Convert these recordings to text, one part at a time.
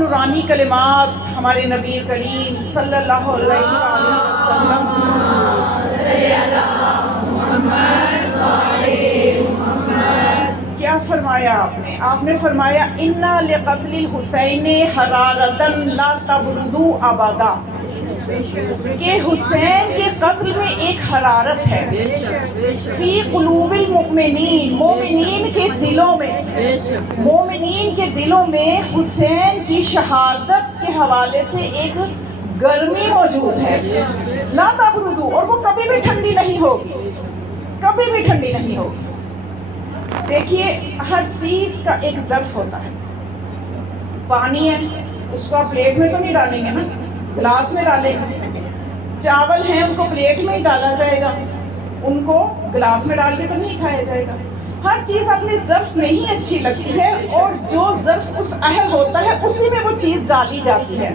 نورانی کلمات ہمارے نبی کریم صلی اللہ علیہ وآلہ وسلم کیا فرمایا آپ نے فرمایا اِنَّا لِقَتْلِ الْحُسَيْنِ حَرَارَةً لَا تَبْرُدُ أَبَدًا، کہ حسین کے قتل میں ایک حرارت ہے فی قلوب المؤمنین، مومنین کے دلوں میں حسین کی شہادت کے حوالے سے ایک گرمی موجود ہے، لا تبردو، اور وہ کبھی بھی ٹھنڈی نہیں ہوگی، کبھی بھی ٹھنڈی نہیں ہوگی۔ دیکھیے ہر چیز کا ایک ظرف ہوتا ہے، پانی ہے اس کو آپ پلیٹ میں تو نہیں ڈالیں گے نا، گلاس میں ڈالیں گے، چاول ہیں ان کو پلیٹ میں ہی ڈالا جائے گا، ان کو گلاس میں ڈال کے تو نہیں کھایا جائے گا۔ ہر چیز اپنے ظرف میں ہی اچھی لگتی ہے، اور جو ظرف اس اہل ہوتا ہے اسی میں وہ چیز ڈالی جاتی ہے۔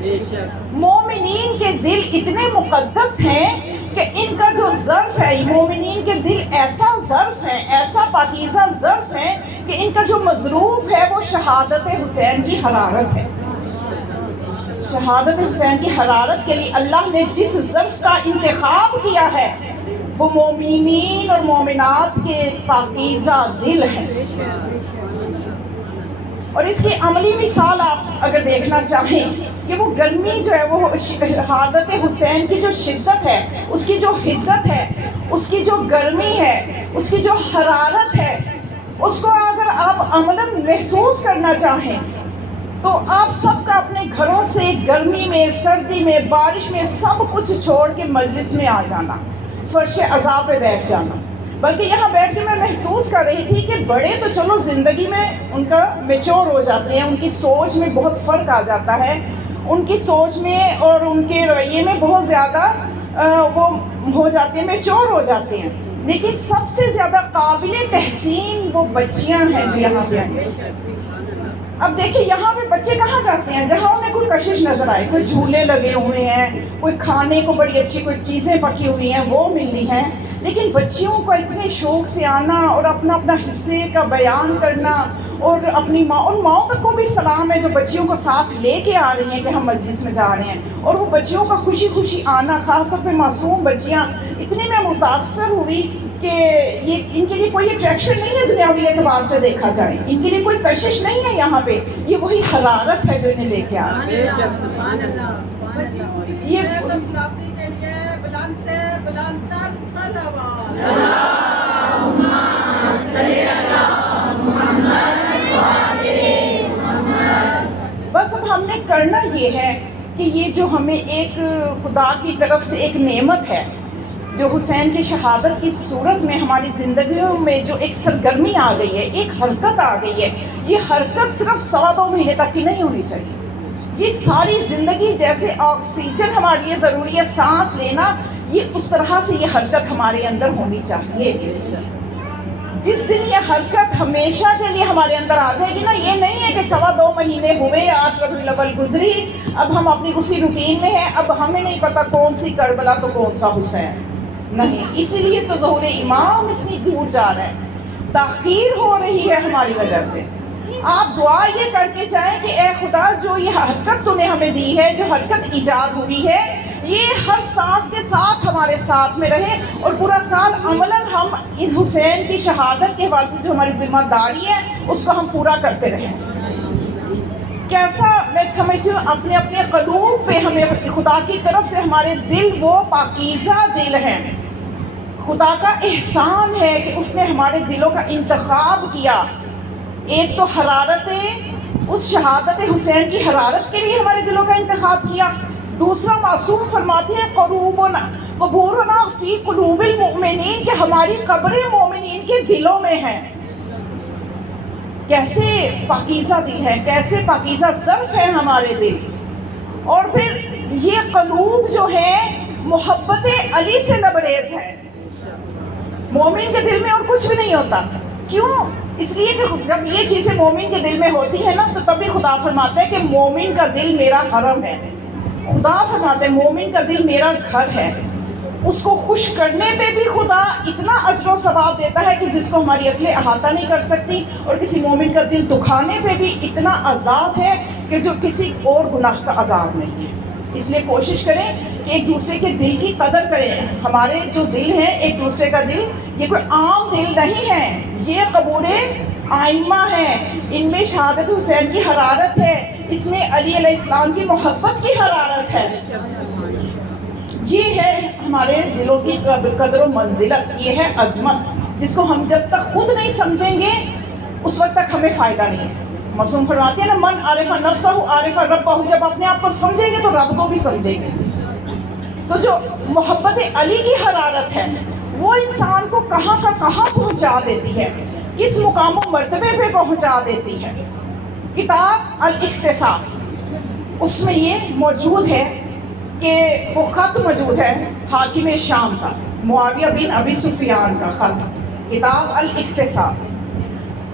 مومنین کے دل اتنے مقدس ہیں کہ ان کا جو ظرف ہے، مومنین کے دل ایسا ظرف ہے، ایسا پاکیزہ ظرف ہے کہ ان کا جو مظروف ہے وہ شہادت حسین کی حرارت ہے۔ شہادت حسین کی حرارت کے لیے اللہ نے جس ظرف کا انتخاب کیا ہے وہ مومنین اور مومنات کے پاکیزہ دل ہیں۔ اور اس کی عملی مثال آپ اگر دیکھنا چاہیں کہ وہ گرمی جو ہے، وہ شہادت حسین کی جو شدت ہے، اس کی جو حدت ہے، اس کی جو گرمی ہے، اس کی جو حرارت ہے، اس کو اگر آپ عملاً محسوس کرنا چاہیں تو آپ سب کا اپنے گھروں سے گرمی میں، سردی میں، بارش میں سب کچھ چھوڑ کے مجلس میں آ جانا، فرش عزا پہ بیٹھ جانا۔ بلکہ یہاں بیٹھ کے میں محسوس کر رہی تھی کہ بڑے تو چلو زندگی میں ان کا میچور ہو جاتے ہیں، ان کی سوچ میں بہت فرق آ جاتا ہے، ان کی سوچ میں اور ان کے رویے میں بہت زیادہ وہ ہو جاتے ہیں، میچور ہو جاتے ہیں۔ لیکن سب سے زیادہ قابل تحسین وہ بچیاں ہیں جو یہاں پہ ہیں۔ اب دیکھیں یہاں پہ بچے کہاں جاتے ہیں؟ جہاں انہیں کوئی کشش نظر آئے، کوئی جھولے لگے ہوئے ہیں، کوئی کھانے کو بڑی اچھی کوئی چیزیں پکی ہوئی ہیں وہ ملنی ہیں۔ لیکن بچیوں کو اتنے شوق سے آنا اور اپنا اپنا حصے کا بیان کرنا، اور اپنی ماں، ان ماؤں کو بھی سلام ہے جو بچیوں کو ساتھ لے کے آ رہی ہیں کہ ہم مجلس میں جا رہے ہیں، اور وہ بچیوں کا خوشی خوشی آنا، خاص طور پہ معصوم بچیاں، اتنی میں متاثر ہوئی کہ یہ ان کے لیے کوئی اٹریکشن نہیں ہے دنیاوی اعتبار سے دیکھا جائے، ان کے لیے کوئی کشش نہیں ہے یہاں پہ، یہ وہی حرارت ہے جو انہیں لے کے آ رہی ہے۔ یہ بس اب ہم نے کرنا یہ ہے کہ یہ جو ہمیں ایک خدا کی طرف سے ایک نعمت ہے جو حسین کی شہادت کی صورت میں ہماری زندگیوں میں جو ایک سرگرمی آ گئی ہے، ایک حرکت آ گئی ہے، یہ حرکت صرف 2.25 مہینے تک کی نہیں ہونی چاہیے، یہ ساری زندگی جیسے آکسیجن ہمارے لیے ضروری ہے، سانس لینا، یہ اس طرح سے یہ حرکت ہمارے اندر ہونی چاہیے۔ جس دن یہ حرکت ہمیشہ کے لیے ہمارے اندر آ جائے گی نا، یہ نہیں ہے کہ 2.25 مہینے ہوئے، 8 ربیع الاول گزری، اب ہم اپنی اسی روٹین میں ہیں، اب ہمیں نہیں پتا کون سی کربلا تو کون سا حسین، نہیں، اسی لیے تو ظہور امام اتنی دور جا رہا ہے، تاخیر ہو رہی ہے ہماری وجہ سے۔ آپ دعا یہ کر کے جائیں کہ اے خدا جو یہ حرکت تو نے ہمیں دی ہے، جو حرکت ایجاد ہوئی ہے، یہ ہر سانس کے ساتھ ہمارے ساتھ میں رہے، اور پورا سال عملاً ہم اس حسین کی شہادت کے حوالے سے جو ہماری ذمہ داری ہے اس کو ہم پورا کرتے رہیں۔ کیسا میں سمجھتی ہوں اپنے اپنے قلوب پہ ہمیں خدا کی طرف سے ہمارے دل وہ پاکیزہ دل ہیں، خدا کا احسان ہے کہ اس نے ہمارے دلوں کا انتخاب کیا۔ ایک تو حرارت اس شہادت حسین کی حرارت کے لیے ہمارے دلوں کا انتخاب کیا، دوسرا معصوم فرماتے ہیں قبورنا فی قلوب المؤمنین، کہ ہماری قبریں مومنین کے دلوں میں ہیں۔ کیسے پاکیزہ دل ہے، کیسے پاکیزہ ظرف ہے ہمارے دل۔ اور پھر یہ قلوب جو ہے محبت علی سے لبریز ہے، مومن کے دل میں اور کچھ بھی نہیں ہوتا۔ کیوں؟ اس لیے کہ جب یہ چیزیں مومن کے دل میں ہوتی ہیں نا تو تبھی خدا فرماتا ہے کہ مومن کا دل میرا حرم ہے، خدا فرماتا ہے مومن کا دل میرا گھر ہے۔ اس کو خوش کرنے پہ بھی خدا اتنا اجر و ثواب دیتا ہے کہ جس کو ہماری عقلیں احاطہ نہیں کر سکتی، اور کسی مومن کا دل دکھانے پہ بھی اتنا عذاب ہے کہ جو کسی اور گناہ کا عذاب نہیں ہے. اس لیے کوشش کریں کہ ایک دوسرے کے دل کی قدر کریں. ہمارے جو دل ہیں ایک دوسرے کا دل یہ کوئی عام دل نہیں ہے, یہ قبور آئمہ ہیں, ان میں شہادت حسین کی حرارت ہے, اس میں علی علیہ السلام کی محبت کی حرارت ہے. یہ ہے ہمارے دلوں کی قدر و منزلت, یہ ہے عظمت جس کو ہم جب تک خود نہیں سمجھیں گے اس وقت تک ہمیں فائدہ نہیں ہے. معصوم فرماتے ہیں نا, من عارف نفسہ عارف ربہ, جب اپنے آپ کو سمجھیں گے تو رب کو بھی سمجھیں گے. تو جو محبت علی کی حرارت ہے وہ انسان کو کہاں کا کہاں پہنچا دیتی ہے, کس مقام و مرتبے پہ پہنچا دیتی ہے. کتاب الاختصاص, اس میں یہ موجود ہے کہ وہ خط موجود ہے حاکم شام کا, معاویہ بن ابی سفیان کا خط, کتاب الاختصاص.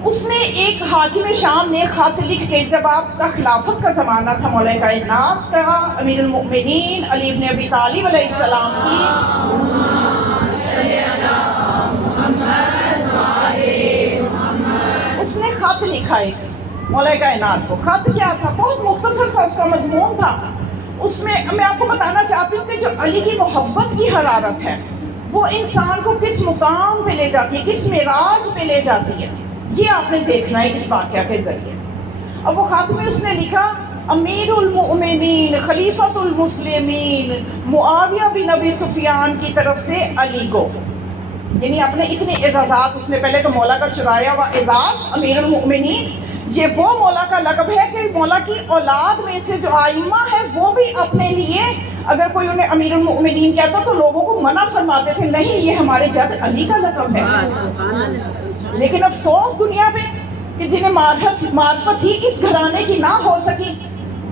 اس نے ایک حاکم شام نے خط لکھ کے, جب آپ کا خلافت کا زمانہ تھا مولا کائنات کا امیر المؤمنین علی بن ابی طالب علیہ السلام کی, اس نے خط لکھا ایک مولا کائنات کو. خط کیا تھا؟ بہت مختصر سا اس کا مضمون تھا. اس میں میں آپ کو بتانا چاہتی ہوں کہ جو علی کی محبت کی حرارت ہے وہ انسان کو کس مقام پہ لے جاتی ہے, کس معراج پہ لے جاتی ہے, یہ آپ نے دیکھنا ہے اس واقعہ کے ذریعے سے. اب وہ خط میں اس نے لکھا, امیر المؤمنین خلیفۃ المسلمین معاویہ بن ابی سفیان کی طرف سے علی کو. یعنی اپنے اتنے اعزازات, اس نے پہلے تو مولا کا چرایا ہوا اعزاز امیر المؤمنین, یہ وہ مولا کا لقب ہے کہ مولا کی اولاد میں سے جو آئمہ ہے وہ بھی اپنے لیے اگر کوئی انہیں امیر المؤمنین کہتا تو لوگوں کو منع فرماتے تھے, نہیں یہ ہمارے جد علی کا لقب ہے. لیکن افسوس دنیا پہ کہ جنہیں معرفت ہی اس گھرانے کی نہ ہو سکی,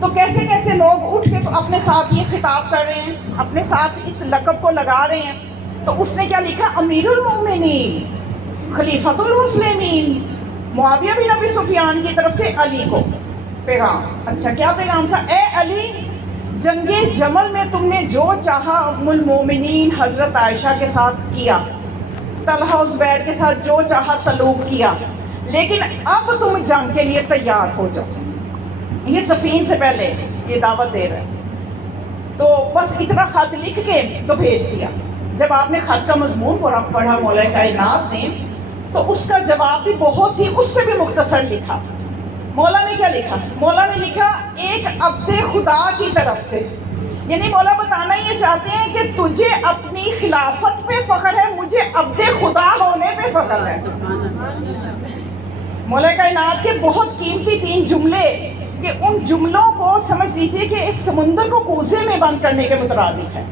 تو کیسے کیسے لوگ اٹھ کے تو اپنے ساتھ یہ خطاب کر رہے ہیں, اپنے ساتھ اس لقب کو لگا رہے ہیں. تو اس نے کیا لکھا, امیر المؤمنین خلیفۃ المسلمین معاویہ بن ابی سفیان کی طرف سے علی کو پیغام. اچھا کیا پیغام تھا؟ اے علی, جنگ جمل میں تم نے جو چاہا ام المومنین حضرت عائشہ کے ساتھ کیا, طلحہ و زبیر کے ساتھ جو چاہا سلوک کیا, لیکن اب تم جنگ کے لیے تیار ہو جاؤ. یہ سفین سے پہلے یہ دعوت دے رہے ہیں. تو بس اتنا خط لکھ کے تو بھیج دیا. جب آپ نے خط کا مضمون پڑھا مولا کائنات نے, تو اس کا جواب بھی بہت ہی اس سے بھی مختصر لکھا. مولا نے کیا لکھا؟ مولا نے لکھا, ایک عبد خدا کی طرف سے. یعنی مولا بتانا یہ چاہتے ہیں کہ تجھے اپنی خلافت پہ فخر ہے, مجھے عبد خدا ہونے پہ فخر ہے. مولا کائنات کے بہت قیمتی 3 جملے, کہ ان جملوں کو سمجھ لیجئے کہ ایک سمندر کو کوزے میں بند کرنے کے مترادف ہے.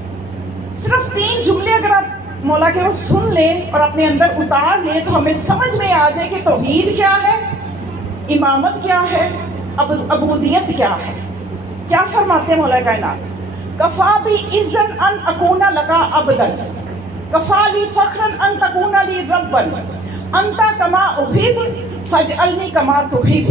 صرف 3 جملے اگر آپ مولا کے وہ سن لیں اور اپنے اندر اتار لیں تو ہمیں سمجھ میں آ جائے کہ توحید کیا ہے, امامت کیا ہے, عبودیت کیا ہے. کیا فرماتے ہیں مولا کائنات؟ کفا بی عزن ان اکون لکا عبدن, کفا لی فخرن ان تکون لی ربن, انتا کما احب فاجعلنی کما تحب.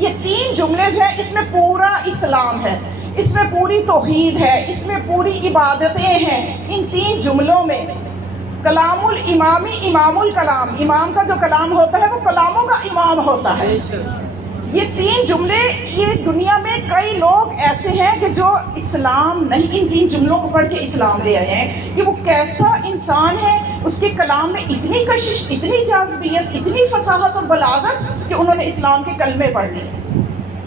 یہ 3 جملے جو ہیں اس میں پورا اسلام ہے, اس میں پوری توحید ہے, اس میں پوری عبادتیں ہیں. ان 3 جملوں میں کلام الامامی امام الکلام, امام کا جو کلام ہوتا ہے وہ کلاموں کا امام ہوتا ہے. یہ 3 جملے, یہ دنیا میں کئی لوگ ایسے ہیں کہ جو اسلام نہیں, ان 3 جملوں کو پڑھ کے اسلام لے آئے ہیں. کہ وہ کیسا انسان ہے, اس کے کلام میں اتنی کشش, اتنی جاذبیت, اتنی فصاحت اور بلاغت کہ انہوں نے اسلام کے کلمے پڑھ لیے.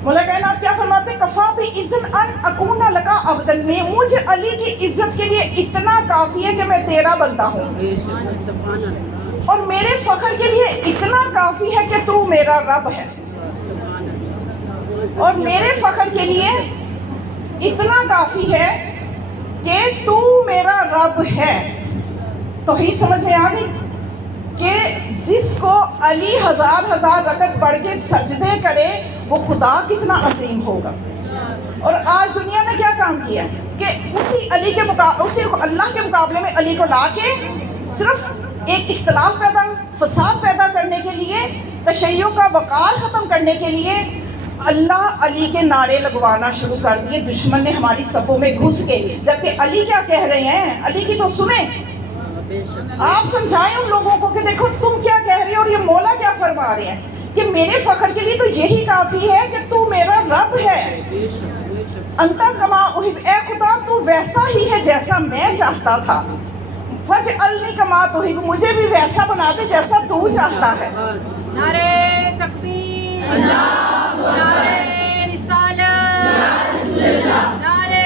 مولا کائنات کیا فرماتے ہیں؟ کفا بھی عزن ان اکون لکا عبدن, میں مجھے علی کی عزت کے لیے اتنا کافی ہے کہ میں تیرا بندہ ہوں, اور میرے فخر کے لیے اتنا کافی ہے کہ تو میرا رب ہے, اور میرے فخر کے لیے اتنا کافی ہے کہ تو میرا رب ہے. توحید سمجھ میں آ گئی کہ جس کو علی 1000 رکعت پڑھ کے سجدے کرے وہ خدا کتنا عظیم ہوگا. اور آج دنیا نے کیا کام کیا کہ اسی علی کے اسی اللہ کے مقابلے میں علی کو لا کے صرف ایک اختلاف پیدا, فساد پیدا کرنے کے لیے, تشیع کا وقار ختم کرنے کے لیے اللہ علی کے نعرے لگوانا شروع کر دیے دشمن نے ہماری صفوں میں گھس کے. جبکہ علی کیا کہہ رہے ہیں, علی کی تو سنیں, آپ سمجھائیں ان لوگوں کو کہ دیکھو تم کیا کہہ رہے ہو اور یہ مولا کیا فرما رہے ہیں. کہ میرے فخر کے لیے تو یہی کافی ہے کہ تو میرا رب ہے. انتا کما احب، اے خدا تو ویسا ہی ہے جیسا میں چاہتا تھا. فاجعلنی کما تحب، مجھے بھی ویسا بنا دے جیسا تو چاہتا ہے. نعرے تکبیر، نعرے رسالت، نعرے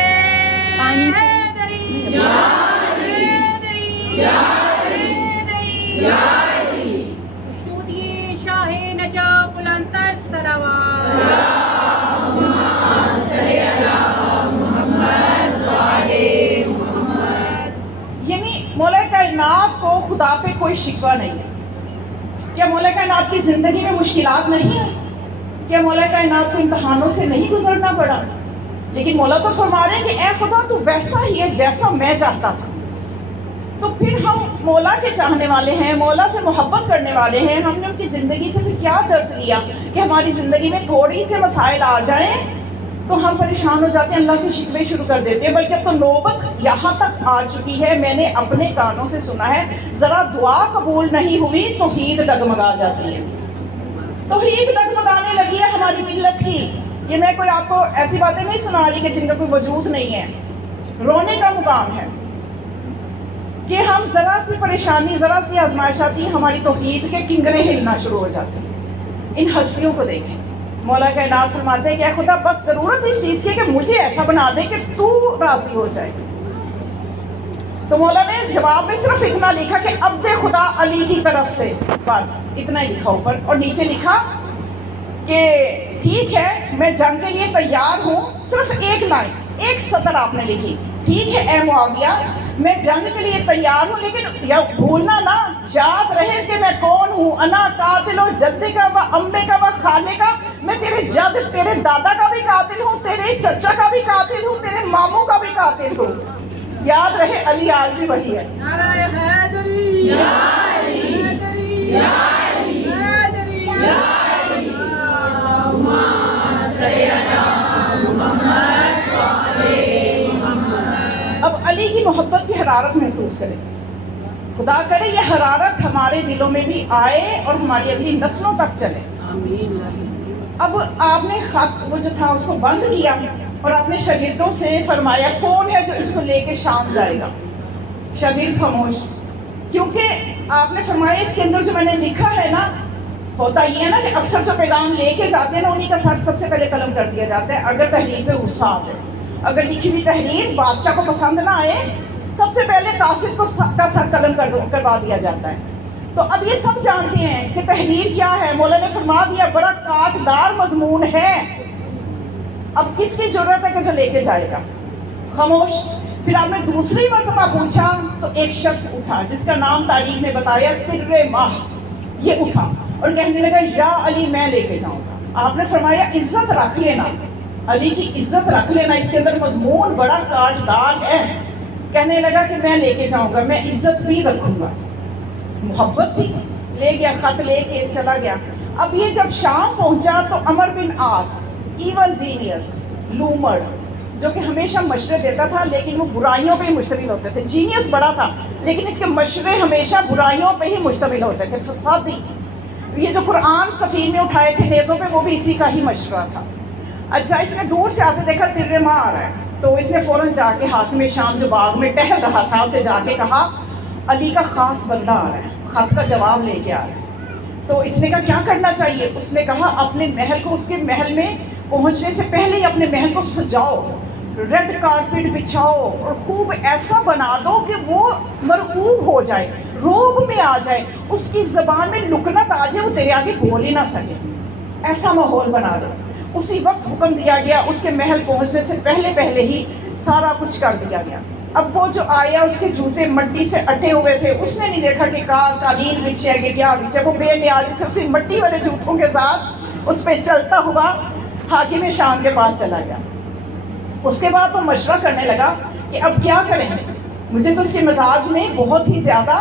حیدری، مشہودی شاہ نجف الانتر صلوات. یعنی مولا کائنات کو خدا پہ کوئی شکوہ نہیں ہے. کیا مولا کائنات کی زندگی میں مشکلات نہیں ہیں؟ کیا مولا کائنات کو امتحانوں سے نہیں گزرنا پڑا؟ لیکن مولا تو فرما رہے ہیں کہ اے خدا تو ویسا ہی ہے جیسا میں چاہتا تھا. تو پھر ہم مولا کے چاہنے والے ہیں، مولا سے محبت کرنے والے ہیں. ہم نے ان کی زندگی سے پھر کیا درس لیا کہ ہماری زندگی میں تھوڑی سے مسائل آ جائیں تو ہم پریشان ہو جاتے ہیں، اللہ سے شکوے شروع کر دیتے ہیں. بلکہ اب تو نوبت یہاں تک آ چکی ہے، میں نے اپنے کانوں سے سنا ہے، ذرا دعا قبول نہیں ہوئی توحید ڈگمگا جاتی ہے. توحید ڈگمگانے لگی ہے ہماری ملت کی. یہ میں کوئی آپ کو ایسی باتیں نہیں سنا رہی کہ جن کا کوئی وجود نہیں ہے. رونے کا مقام ہے کہ ہم ذرا سی پریشانی، ذرا سی آزمائش آتی ہے، ہماری توحید کے کنگرے ہلنا شروع ہو جاتے ہیں. ان ہستیوں کو دیکھیں، مولا کائنات فرماتے ہیں کہ اے خدا بس ضرورت اس چیز کی ہے کہ مجھے ایسا بنا دے کہ تو راضی ہو جائے. تو مولا نے جواب میں صرف اتنا لکھا کہ عبد خدا علی کی طرف سے، بس اتنا ہی لکھا اوپر. اور نیچے لکھا کہ ٹھیک ہے میں جنگ کے لیے تیار ہوں. صرف ایک لائن، ایک سطر آپ نے لکھی، ٹھیک ہے اے معاویہ میں جنگ کے لیے تیار ہوں، لیکن بھولنا نہ، یاد رہے کہ میں کون ہوں. انا قاتل و جدے کا و امے کا و خالے کا، میں تیرے جد، تیرے دادا کا بھی قاتل ہوں، تیرے چچا کا بھی قاتل ہوں، تیرے ماموں کا بھی قاتل ہوں. یاد رہے علی آج بھی وہی ہے. نعرہ حیدری، حیدری، حیدری، اب علی کی محبت کی حرارت محسوس کریں. خدا کرے یہ حرارت ہمارے دلوں میں بھی آئے اور ہماری اگلی نسلوں تک چلے. اب آپ نے خط وہ جو تھا اس کو بند کیا اور اپنے شاگردوں سے فرمایا کون ہے جو اس کو لے کے شام جائے گا. شاگرد خاموش، کیونکہ آپ نے فرمایا اس کے اندر جو میں نے لکھا ہے نا، ہوتا یہ ہے نا کہ اکثر جو پیغام لے کے جاتے ہیں نا انہیں کا سر سب سے پہلے قلم کر دیا جاتا ہے. اگر تحریر پہ غصہ آ جائے، اگر لکھی ہوئی تحریر بادشاہ کو پسند نہ آئے، سب سے پہلے قاصد کو کا سر قلم کروا دیا جاتا ہے. تو اب یہ سب جانتے ہیں کہ تحریر کیا ہے. مولا نے فرما دیا بڑا کاٹدار مضمون ہے، اب کس کی ضرورت ہے کہ جو لے کے جائے گا. خاموش. پھر آپ نے دوسری مرتبہ پوچھا تو ایک شخص اٹھا جس کا نام تاریخ نے بتایا تر ماہ. یہ اٹھا اور کہنے لگا یا علی میں لے کے جاؤں گا. آپ نے فرمایا عزت رکھ لینا، علی کی عزت رکھ لینا، اس کے اندر مضمون بڑا کاٹدار ہے. کہنے لگا کہ میں لے کے جاؤں گا، میں عزت بھی رکھوں گا. محبت تھی. لے گیا، خط لے کے چلا گیا. اب یہ جب شام پہنچا تو عمر بن عاص، ایول جینیس، لومڑ، جو کہ ہمیشہ مشورے دیتا تھا لیکن وہ برائیوں پہ ہی مشتمل ہوتے تھے. جینیس بڑا تھا لیکن اس کے مشورے ہمیشہ برائیوں پہ ہی مشتمل ہوتے تھے، فسادی. یہ جو قرآن سفیر میں اٹھائے تھے نیزوں پہ وہ بھی اسی کا ہی مشورہ تھا. اچھا اس نے دور سے آتے دیکھا تر ماہ آ رہا ہے تو اس نے فوراً جا کے حاکم شام جو باغ میں ٹہل رہا تھا اسے جا کے کہا علی کا خاص بندہ آ رہا ہے، خط کا جواب لے کے آ رہا ہے. تو اس نے کہا کیا کرنا چاہیے؟ اس نے کہا اپنے محل کو، اس کے محل میں پہنچنے سے پہلے ہی اپنے محل کو سجاؤ، ریڈ کارپیٹ بچھاؤ اور خوب ایسا بنا دو کہ وہ مرعوب ہو جائے، روب میں آ جائے، اس کی زبان میں لکنت آ جائے، وہ تیرے آگے بول ہی نہ سکے. ایسا ماحول بنا دو. اسی وقت حکم دیا گیا، اس کے محل پہنچنے سے پہلے ہی سارا کچھ کر دیا گیا. اب وہ جو آیا اس کے جوتے مٹی سے اٹے ہوئے تھے، اس نے نہیں دیکھا کہ قالین بچھے ہے کہ کیا بچھے. وہ بے نیازی سے اسی مٹی والے جوتوں کے ساتھ اس پہ چلتا ہوا حاکم شام کے پاس چلا گیا. اس کے بعد وہ مشورہ کرنے لگا کہ اب کیا کریں. مجھے تو اس کے مزاج میں بہت ہی زیادہ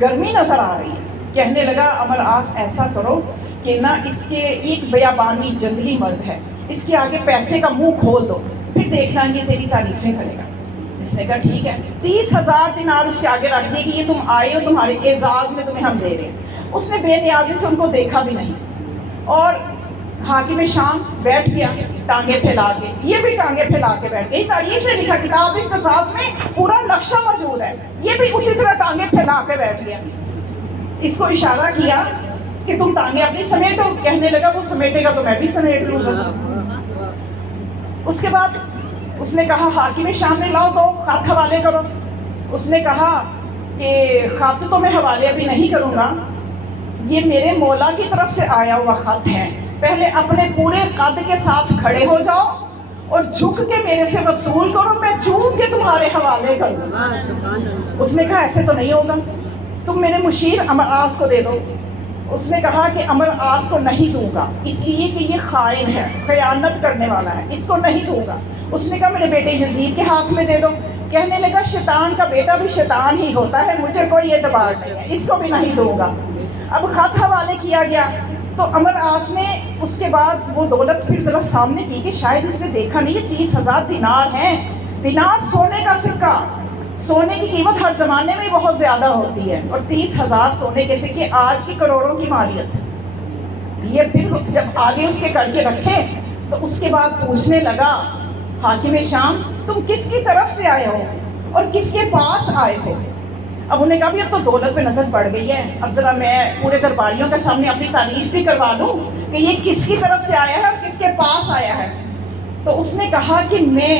گرمی نظر آ رہی ہے. کہنے لگا عمر عاص ایسا کرو کہ نہ اس کے ایک بیابانی جنگلی مرد ہے، اس کے آگے پیسے کا منہ کھول دو، پھر دیکھنا یہ تیری تعریفیں کرے گا. اس نے کہا ٹھیک ہے. 30,000 دینار اس کے آگے رکھ دیے کہ یہ تم آئے ہو، تمہارے اعزاز میں تمہیں ہم دے رہے ہیں. اس نے بے نیازی سے ان کو دیکھا بھی نہیں. اور حاکم شام بیٹھ گیا ٹانگیں پھیلا کے، یہ بھی ٹانگیں پھیلا کے بیٹھ گئی. تاریخ میں لکھا، کتاب اختصاص میں پورا نقشہ موجود ہے، یہ بھی اسی طرح ٹانگیں پھیلا کے بیٹھ گیا. اس کو اشارہ کیا کہ تم ٹانگیں اپنی سمیٹو. کہنے لگا وہ سمیٹے گا تو میں بھی سمیٹ لوں گا. اس کے بعد اس نے کہا حاکم شام نے لاؤ تو خط حوالے کرو. اس نے کہا کہ خط تو میں حوالے ابھی نہیں کروں گا، یہ میرے مولا کی طرف سے آیا ہوا خط ہے، پہلے اپنے پورے قد کے ساتھ کھڑے ہو جاؤ اور جھک کے میرے سے وصول کرو، میں چوم کے تمہارے حوالے کروں. اس نے کہا ایسے تو نہیں ہوگا، تم میرے مشیر امر آس کو دے دو. اس نے کہا کہ امر آس کو نہیں دوں گا، اس لیے کہ یہ خائن ہے، خیانت کرنے والا ہے، اس کو نہیں دوں گا. اس نے کہا میرے بیٹے یزید کے ہاتھ میں دے دو. کہنے لگا شیطان کا بیٹا بھی شیطان ہی ہوتا ہے، مجھے کوئی اعتبار نہیں ہے، اس کو بھی نہیں دوں گا. اب خط حوالے کیا گیا تو امر آس نے اس کے بعد وہ دولت پھر ذرا سامنے کی کہ شاید اس نے دیکھا نہیں، یہ 30,000 دینار ہیں. دینار سونے کا سکہ، سونے کی قیمت ہر زمانے میں بہت زیادہ ہوتی ہے، اور 30,000 سونے کے سکے آج کی کروڑوں کی مالیت. یہ پھر جب آگے اس کے کر کے رکھے تو اس کے بعد پوچھنے لگا حاکم شام تم کس کی طرف سے آئے ہو اور کس کے پاس آئے ہو. اب انہیں کہا بھی اب تو دولت پہ نظر پڑ گئی ہے، اب ذرا میں پورے درباریوں کے سامنے اپنی تعریف بھی کروا دوں کہ یہ کس کی طرف سے آیا ہے اور کس کے پاس آیا ہے. تو اس نے کہا کہ میں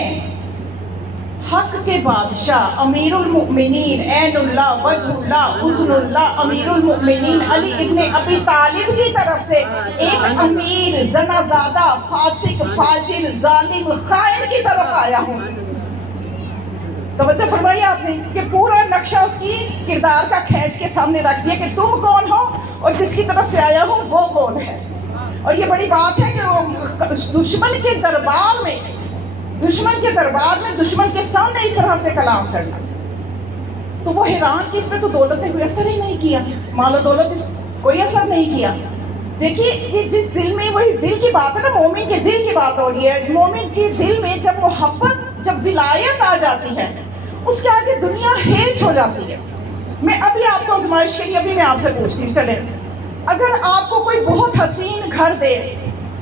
حق کے بادشاہ امیر المؤمنین عین اللہ وجہ اللہ حسن اللہ امیر المؤمنین علی ابن ابی طالب کی طرف سے ایک امیر زنا زادہ فاسق فاجر ظالم خائن کی طرف آیا ہوں. توجہ فرمائی آپ نے کہ پورا نقشہ اس کی کردار کا کھینچ کے سامنے رکھ دیا کہ تم کون ہو اور جس کی طرف سے آیا ہوں وہ کون ہے. اور یہ بڑی بات ہے کہ وہ دشمن کے دربار میں دشمن کے سامنے اس طرح سے کلام کرنا. تو وہ حیران کہ اس میں تو دولت نے کوئی اثر ہی نہیں کیا، مال و دولت کوئی اثر نہیں کیا. دیکھیے یہ جس دل میں، وہی دل کی بات ہے نا، مومن کے دل کی بات ہو رہی ہے. مومن کے دل میں جب محبت، جب ولایت آ جاتی ہے، اس کے آگے دنیا ہیچ ہو جاتی ہے. میں ابھی آپ کو آزمائش کے لیے ابھی میں آپ سے پوچھتی ہوں، چلیں اگر آپ کو کوئی بہت حسین گھر دے،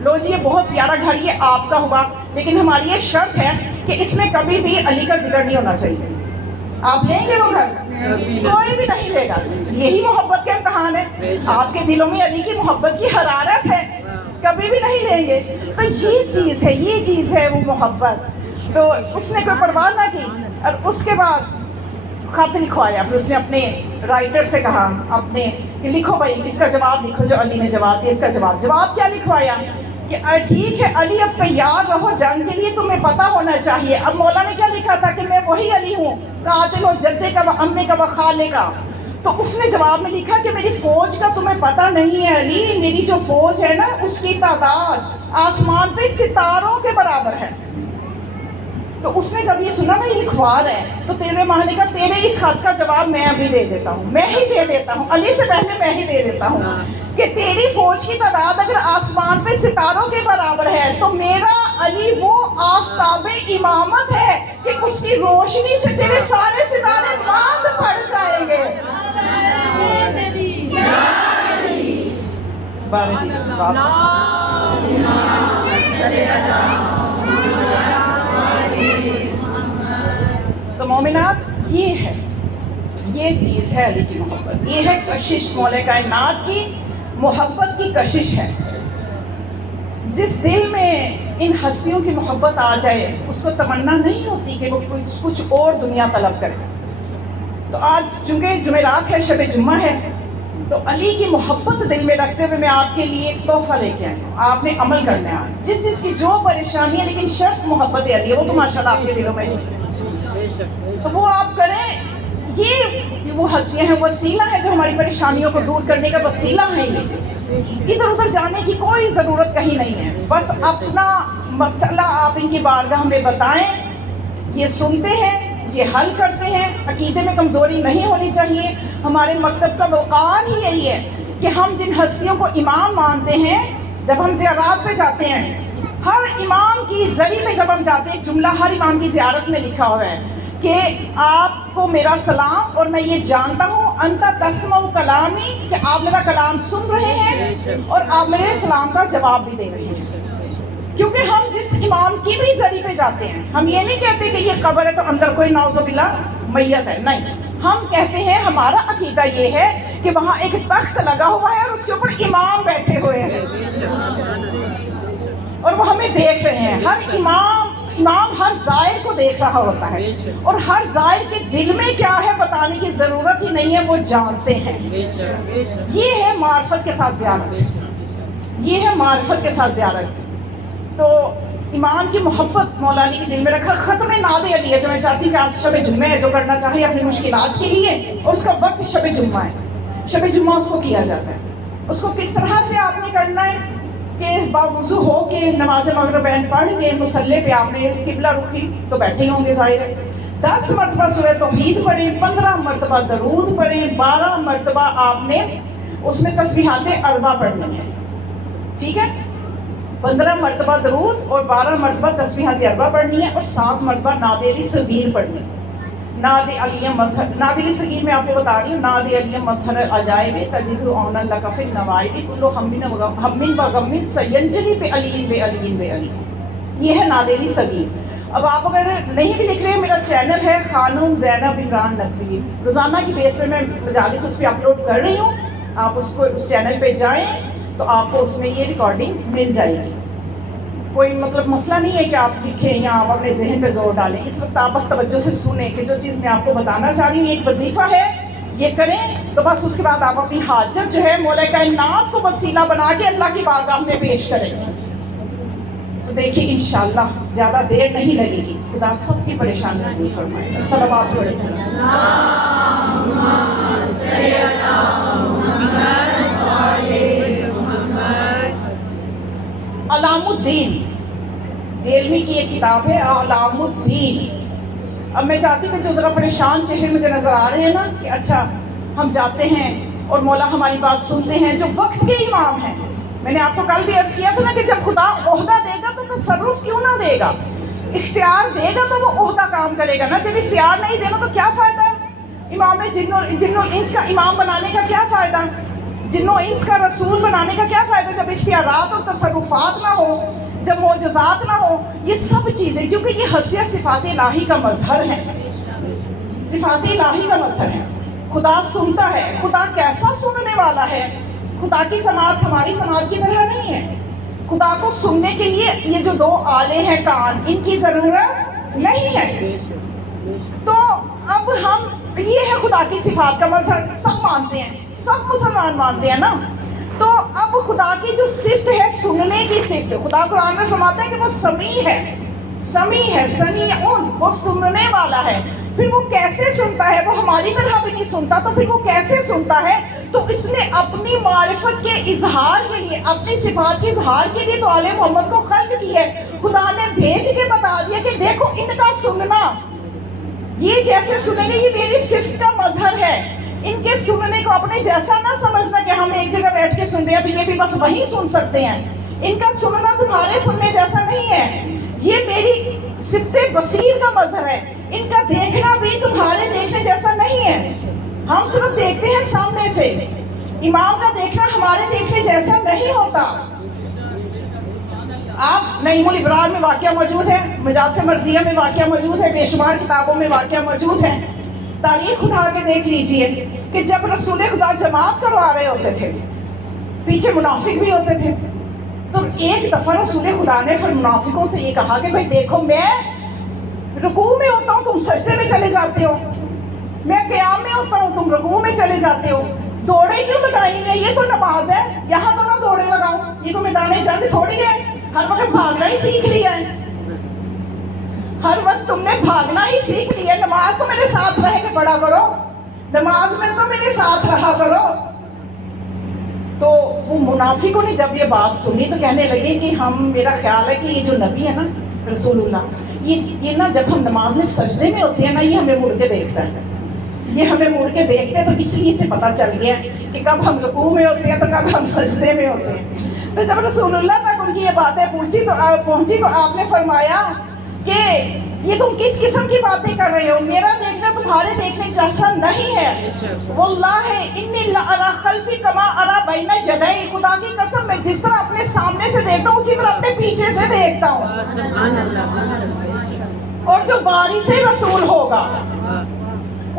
لو جی یہ بہت پیارا گھر یہ آپ کا ہوا، لیکن ہماری ایک شرط ہے کہ اس میں کبھی بھی علی کا ذکر نہیں ہونا چاہیے، آپ لیں گے وہ گھر؟ کوئی بھی نہیں لے گا. یہی محبت کا امتحان ہے. آپ کے دلوں میں علی کی محبت کی حرارت ہے، کبھی بھی نہیں لیں گے. تو یہ چیز ہے وہ محبت. تو اس نے کوئی پرواہ نہ کی اور اس کے بعد خط لکھوایا. پھر اس نے اپنے رائٹر سے کہا اپنے کہ لکھو بھائی اس کا جواب لکھو جو علی نے جواب دیا. اس کا جواب کیا لکھوایا کہ ٹھیک ہے علی اب تیار رہو جنگ کے لیے، تمہیں پتہ ہونا چاہیے. اب مولا نے کیا لکھا تھا کہ میں وہی علی ہوں، قاتل و جدے کا و امے کا و خالے کا. تو اس نے جواب میں لکھا کہ میری فوج کا تمہیں پتہ نہیں ہے علی، میری جو فوج ہے نا اس کی تعداد آسمان پہ ستاروں کے برابر ہے. تو اس نے جب یہ سنا نا یہ لکھوا رہا ہے تو تیرے ماں نے کہا تیرے اس خط کا جواب میں ابھی دے دیتا ہوں، میں ہی دے دیتا ہوں، علی سے پہلے میں ہی دے دیتا ہوں کہ تیری فوج کی تعداد اگر آسمان پہ ستاروں کے برابر ہے تو میرا علی وہ آفتاب امامت ہے کہ اس کی روشنی سے تیرے سارے ستارے ماند پڑ جائیں گے. تو مومنات یہ چیز ہے علی کی محبت، یہ ہے کشش، مولا کائنات کی محبت کی کشش ہے. جس دل میں ان ہستیوں کی محبت آ جائے اس کو تمنا نہیں ہوتی کہ وہ کچھ اور دنیا طلب کرے. تو آج چونکہ جمعرات ہے، شب جمعہ ہے، تو علی کی محبت دل میں رکھتے ہوئے میں آپ کے لیے ایک تحفہ لے کے آئی ہوں. آپ نے عمل کرنا ہے. آج جس کی جو پریشانی ہے لیکن شرط محبت علی ہے، وہ تو ماشاء اللہ آپ کے دلوں میں ہے، تو وہ آپ کریں. یہ وہ ہستیاں ہیں، وسیلہ ہے جو ہماری پریشانیوں کو دور کرنے کا وسیلہ ہے. یہ ادھر ادھر جانے کی کوئی ضرورت کہیں نہیں ہے. بس اپنا مسئلہ آپ ان کی بارگاہ میں بتائیں، یہ سنتے ہیں، یہ حل کرتے ہیں. عقیدے میں کمزوری نہیں ہونی چاہیے. ہمارے مکتب کا وقار ہی یہی ہے کہ ہم جن ہستیوں کو امام مانتے ہیں، جب ہم زیارات پہ جاتے ہیں، ہر امام کی زری میں جب ہم جاتے ہیں، ایک جملہ ہر امام کی زیارت میں لکھا ہوا ہے کہ آپ کو میرا سلام، اور میں یہ جانتا ہوں انت تسمع کلامی، کہ آپ میرا کلام سن رہے ہیں اور آپ میرے سلام کا جواب بھی دے رہے ہیں۔ کیونکہ ہم جس امام کی بھی زری پہ جاتے ہیں، ہم یہ نہیں کہتے کہ یہ قبر ہے تو اندر کوئی نعوذ باللہ میت ہے، نہیں، ہم کہتے ہیں ہمارا عقیدہ یہ ہے کہ وہاں ایک تخت لگا ہوا ہے اور اس کے اوپر امام بیٹھے ہوئے ہیں اور وہ ہمیں دیکھ رہے ہیں۔ ہر امام ہر زائر کو دیکھ رہا ہوتا ہے، اور ہر زائر کے دل میں کیا ہے بتانے کی ضرورت ہی نہیں ہے، وہ جانتے ہیں۔ یہ ہے معرفت کے ساتھ زیارت، یہ ہے معرفت کے ساتھ زیارت۔ تو امام کی محبت مولا علی کے دل میں رکھا۔ ختم ناد علی ہے جو میں چاہتی ہوں کہ آج شب جمعہ ہے، جو کرنا چاہے اپنی مشکلات کے لیے، اور اس کا وقت شب جمعہ ہے۔ شب جمعہ اس کو کیا جاتا ہے۔ اس کو کس طرح سے آپ نے کرنا ہے کہ باوضو ہو کے نماز مغربین پڑھ کے مصلی پہ آپ نے قبلہ رخی تو بیٹھے ہوں گے ظاہر ہے، 10 مرتبہ سورہ توحید پڑھیں، 15 مرتبہ درود پڑھیں، 12 مرتبہ آپ نے اس میں تسبیحات اربع پڑھنی ہے، ٹھیک ہے؟ 15 مرتبہ درود اور 12 مرتبہ تسبیحات اربع پڑھنی ہے، اور 7 مرتبہ ناد علی صغیر پڑھنی ہے۔ ناد علی مظہر، ناد علی صغیر میں آپ کو بتا رہی ہوں، ناد علی مظہر العجائب تجد عون لک فی النوائب کل ہم و غم سینجلی بعلی بعلی بعلی، یہ ہے ناد علی صغیر۔ اب آپ اگر نہیں بھی لکھ رہے ہیں، میرا چینل ہے خانم زینب عمران نقوی، روزانہ کی بیس پہ میں مجالس اس پہ اپلوڈ کر رہی ہوں، آپ اس چینل پہ جائیں تو آپ کو اس میں یہ ریکارڈنگ مل جائے گی۔ کوئی مطلب مسئلہ نہیں ہے کہ آپ لکھیں یا آپ اپنے ذہن پہ زور ڈالیں، اس وقت آپ بس توجہ سے سنیں کہ جو چیز میں آپ کو بتانا چاہ رہی ہوں، یہ ایک وظیفہ ہے، یہ کریں تو بس اس کے بعد آپ اپنی حاجت جو ہے مولا کائنات کو وسیلہ بنا کے اللہ کی بارگاہ میں پیش کریں۔ تو دیکھیے انشاءاللہ زیادہ دیر نہیں لگے گی، خدا سب کی پریشانی دور فرمائے۔ صلوات پڑھیں۔ علام الدین دیلمی کی ایک کتاب ہے علام الدین۔ اب میں چاہتی ہوں کہ جو ذرا پریشان چہرے مجھے نظر آ رہے ہیں نا کہ اچھا ہم جاتے ہیں اور مولا ہماری بات سنتے ہیں، جو وقت کے امام ہیں، میں نے آپ کو کل بھی عرض کیا تھا نا کہ جب خدا عہدہ دے گا تو تصرف کیوں نہ دے گا، اختیار دے گا تو وہ عہدہ کام کرے گا نا، جب اختیار نہیں دے گا تو کیا فائدہ؟ امام جن و انس کا امام بنانے کا کیا فائدہ؟ جن و انس کا رسول بنانے کا کیا فائدہ جب اختیارات اور تصرفات نہ ہو، جب معجزات نہ ہو؟ یہ سب چیزیں، کیونکہ یہ ہستی اور صفات الہی کا مظہر ہے، صفات الہی کا مظہر ہے۔ خدا سنتا ہے، خدا کیسا سننے والا ہے؟ خدا کی سماعت ہماری سماعت کی طرح نہیں ہے۔ خدا کو سننے کے لیے یہ جو 2 آلے ہیں کان، ان کی ضرورت نہیں ہے۔ تو اب ہم یہ ہے خدا کی صفات کا مظہر، سب مانتے ہیں، سب مسلمان مانتے ہیں نا۔ تو اب خدا کی جو صفت ہے سننے کی صفت، خدا قرآن میں فرماتا ہے کہ وہ سمیع ہے، سمیع ہے، سمیعون، وہ سننے والا ہے۔ پھر وہ کیسے سنتا ہے؟ وہ ہماری طرح بھی نہیں سنتا، تو پھر وہ کیسے سنتا ہے؟ تو اس نے اپنی معرفت کے اظہار کے لیے، اپنی صفات کے اظہار کے لیے تو آل محمد کو خلق کی ہے۔ خدا نے بھیج کے بتا دیا کہ دیکھو ان کا سننا، یہ جیسے سنیں گے یہ میری صفت کا مظہر ہے۔ ان کے سننے کو اپنے جیسا نہ سمجھنا کہ ہم ایک جگہ بیٹھ کے سن رہے ہیں تو یہ بھی بس وہی سن سکتے ہیں۔ ان کا سننا تمہارے سننے جیسا نہیں ہے، یہ میری صفت بصیر کا مظہر ہے۔ ان کا دیکھنا بھی تمہارے دیکھنے جیسا نہیں ہے، ہم صرف دیکھتے ہیں سامنے سے، امام کا دیکھنا ہمارے دیکھنے جیسا نہیں ہوتا۔ آپ نعیم الابرار میں واقعہ موجود ہے، مجاز مرثیہ میں واقعہ موجود ہے، بے شمار کتابوں میں واقعہ موجود ہے۔ تاریخ اٹھا کے دیکھ لیجئے کہ جب رسول خدا جماعت کروا رہے ہوتے تھے، پیچھے منافق بھی ہوتے تھے، تو ایک دفعہ رسول خدا نے پھر منافقوں سے یہ کہا کہ بھائی دیکھو میں رکوع میں ہوتا ہوں تم سجدے میں چلے جاتے ہو، میں قیام میں ہوتا ہوں تم رکوع میں چلے جاتے ہو، دوڑے کیوں لگائیں گے؟ یہ تو نماز ہے، یہاں تو نہ دوڑے لگاؤ، یہ تو میدان جنگ تھوڑی ہے، ہر وقت بھاگنا ہی سیکھ لیا ہے، ہر وقت تم نے بھاگنا ہی سیکھ لیا، نماز تو میرے ساتھ رہ کے پڑھا کرو، نماز میں تو میرے ساتھ رہا کرو۔ تو وہ منافقوں نے جب یہ بات سنی تو کہنے لگے کہ میرا خیال ہے کہ یہ جو نبی ہے نا رسول اللہ، یہ نا جب ہم نماز میں سجدے میں ہوتے ہیں نا یہ ہمیں مڑ کے دیکھتا ہے، یہ ہمیں مڑ کے دیکھتے ہیں، تو اس لیے سے پتہ چل گیا کہ کب ہم رکوع میں ہوتے ہیں تو کب ہم سجدے میں ہوتے ہیں۔ تو جب رسول اللہ تک ان کی یہ باتیں پہنچی تو آپ نے فرمایا کہ یہ تم کس قسم کی باتیں کر رہے ہو؟ میرا دیکھنا تمہارے دیکھنے جیسا نہیں ہے۔ واللہ انی لأری خلفی کما اری بین یدی، خدا کی قسم میں جس طرح اپنے سامنے سے دیکھتا ہوں اسی طرح اپنے پیچھے سے دیکھتا ہوں۔ سبحان اللہ۔ اور جو وارث رسول ہوگا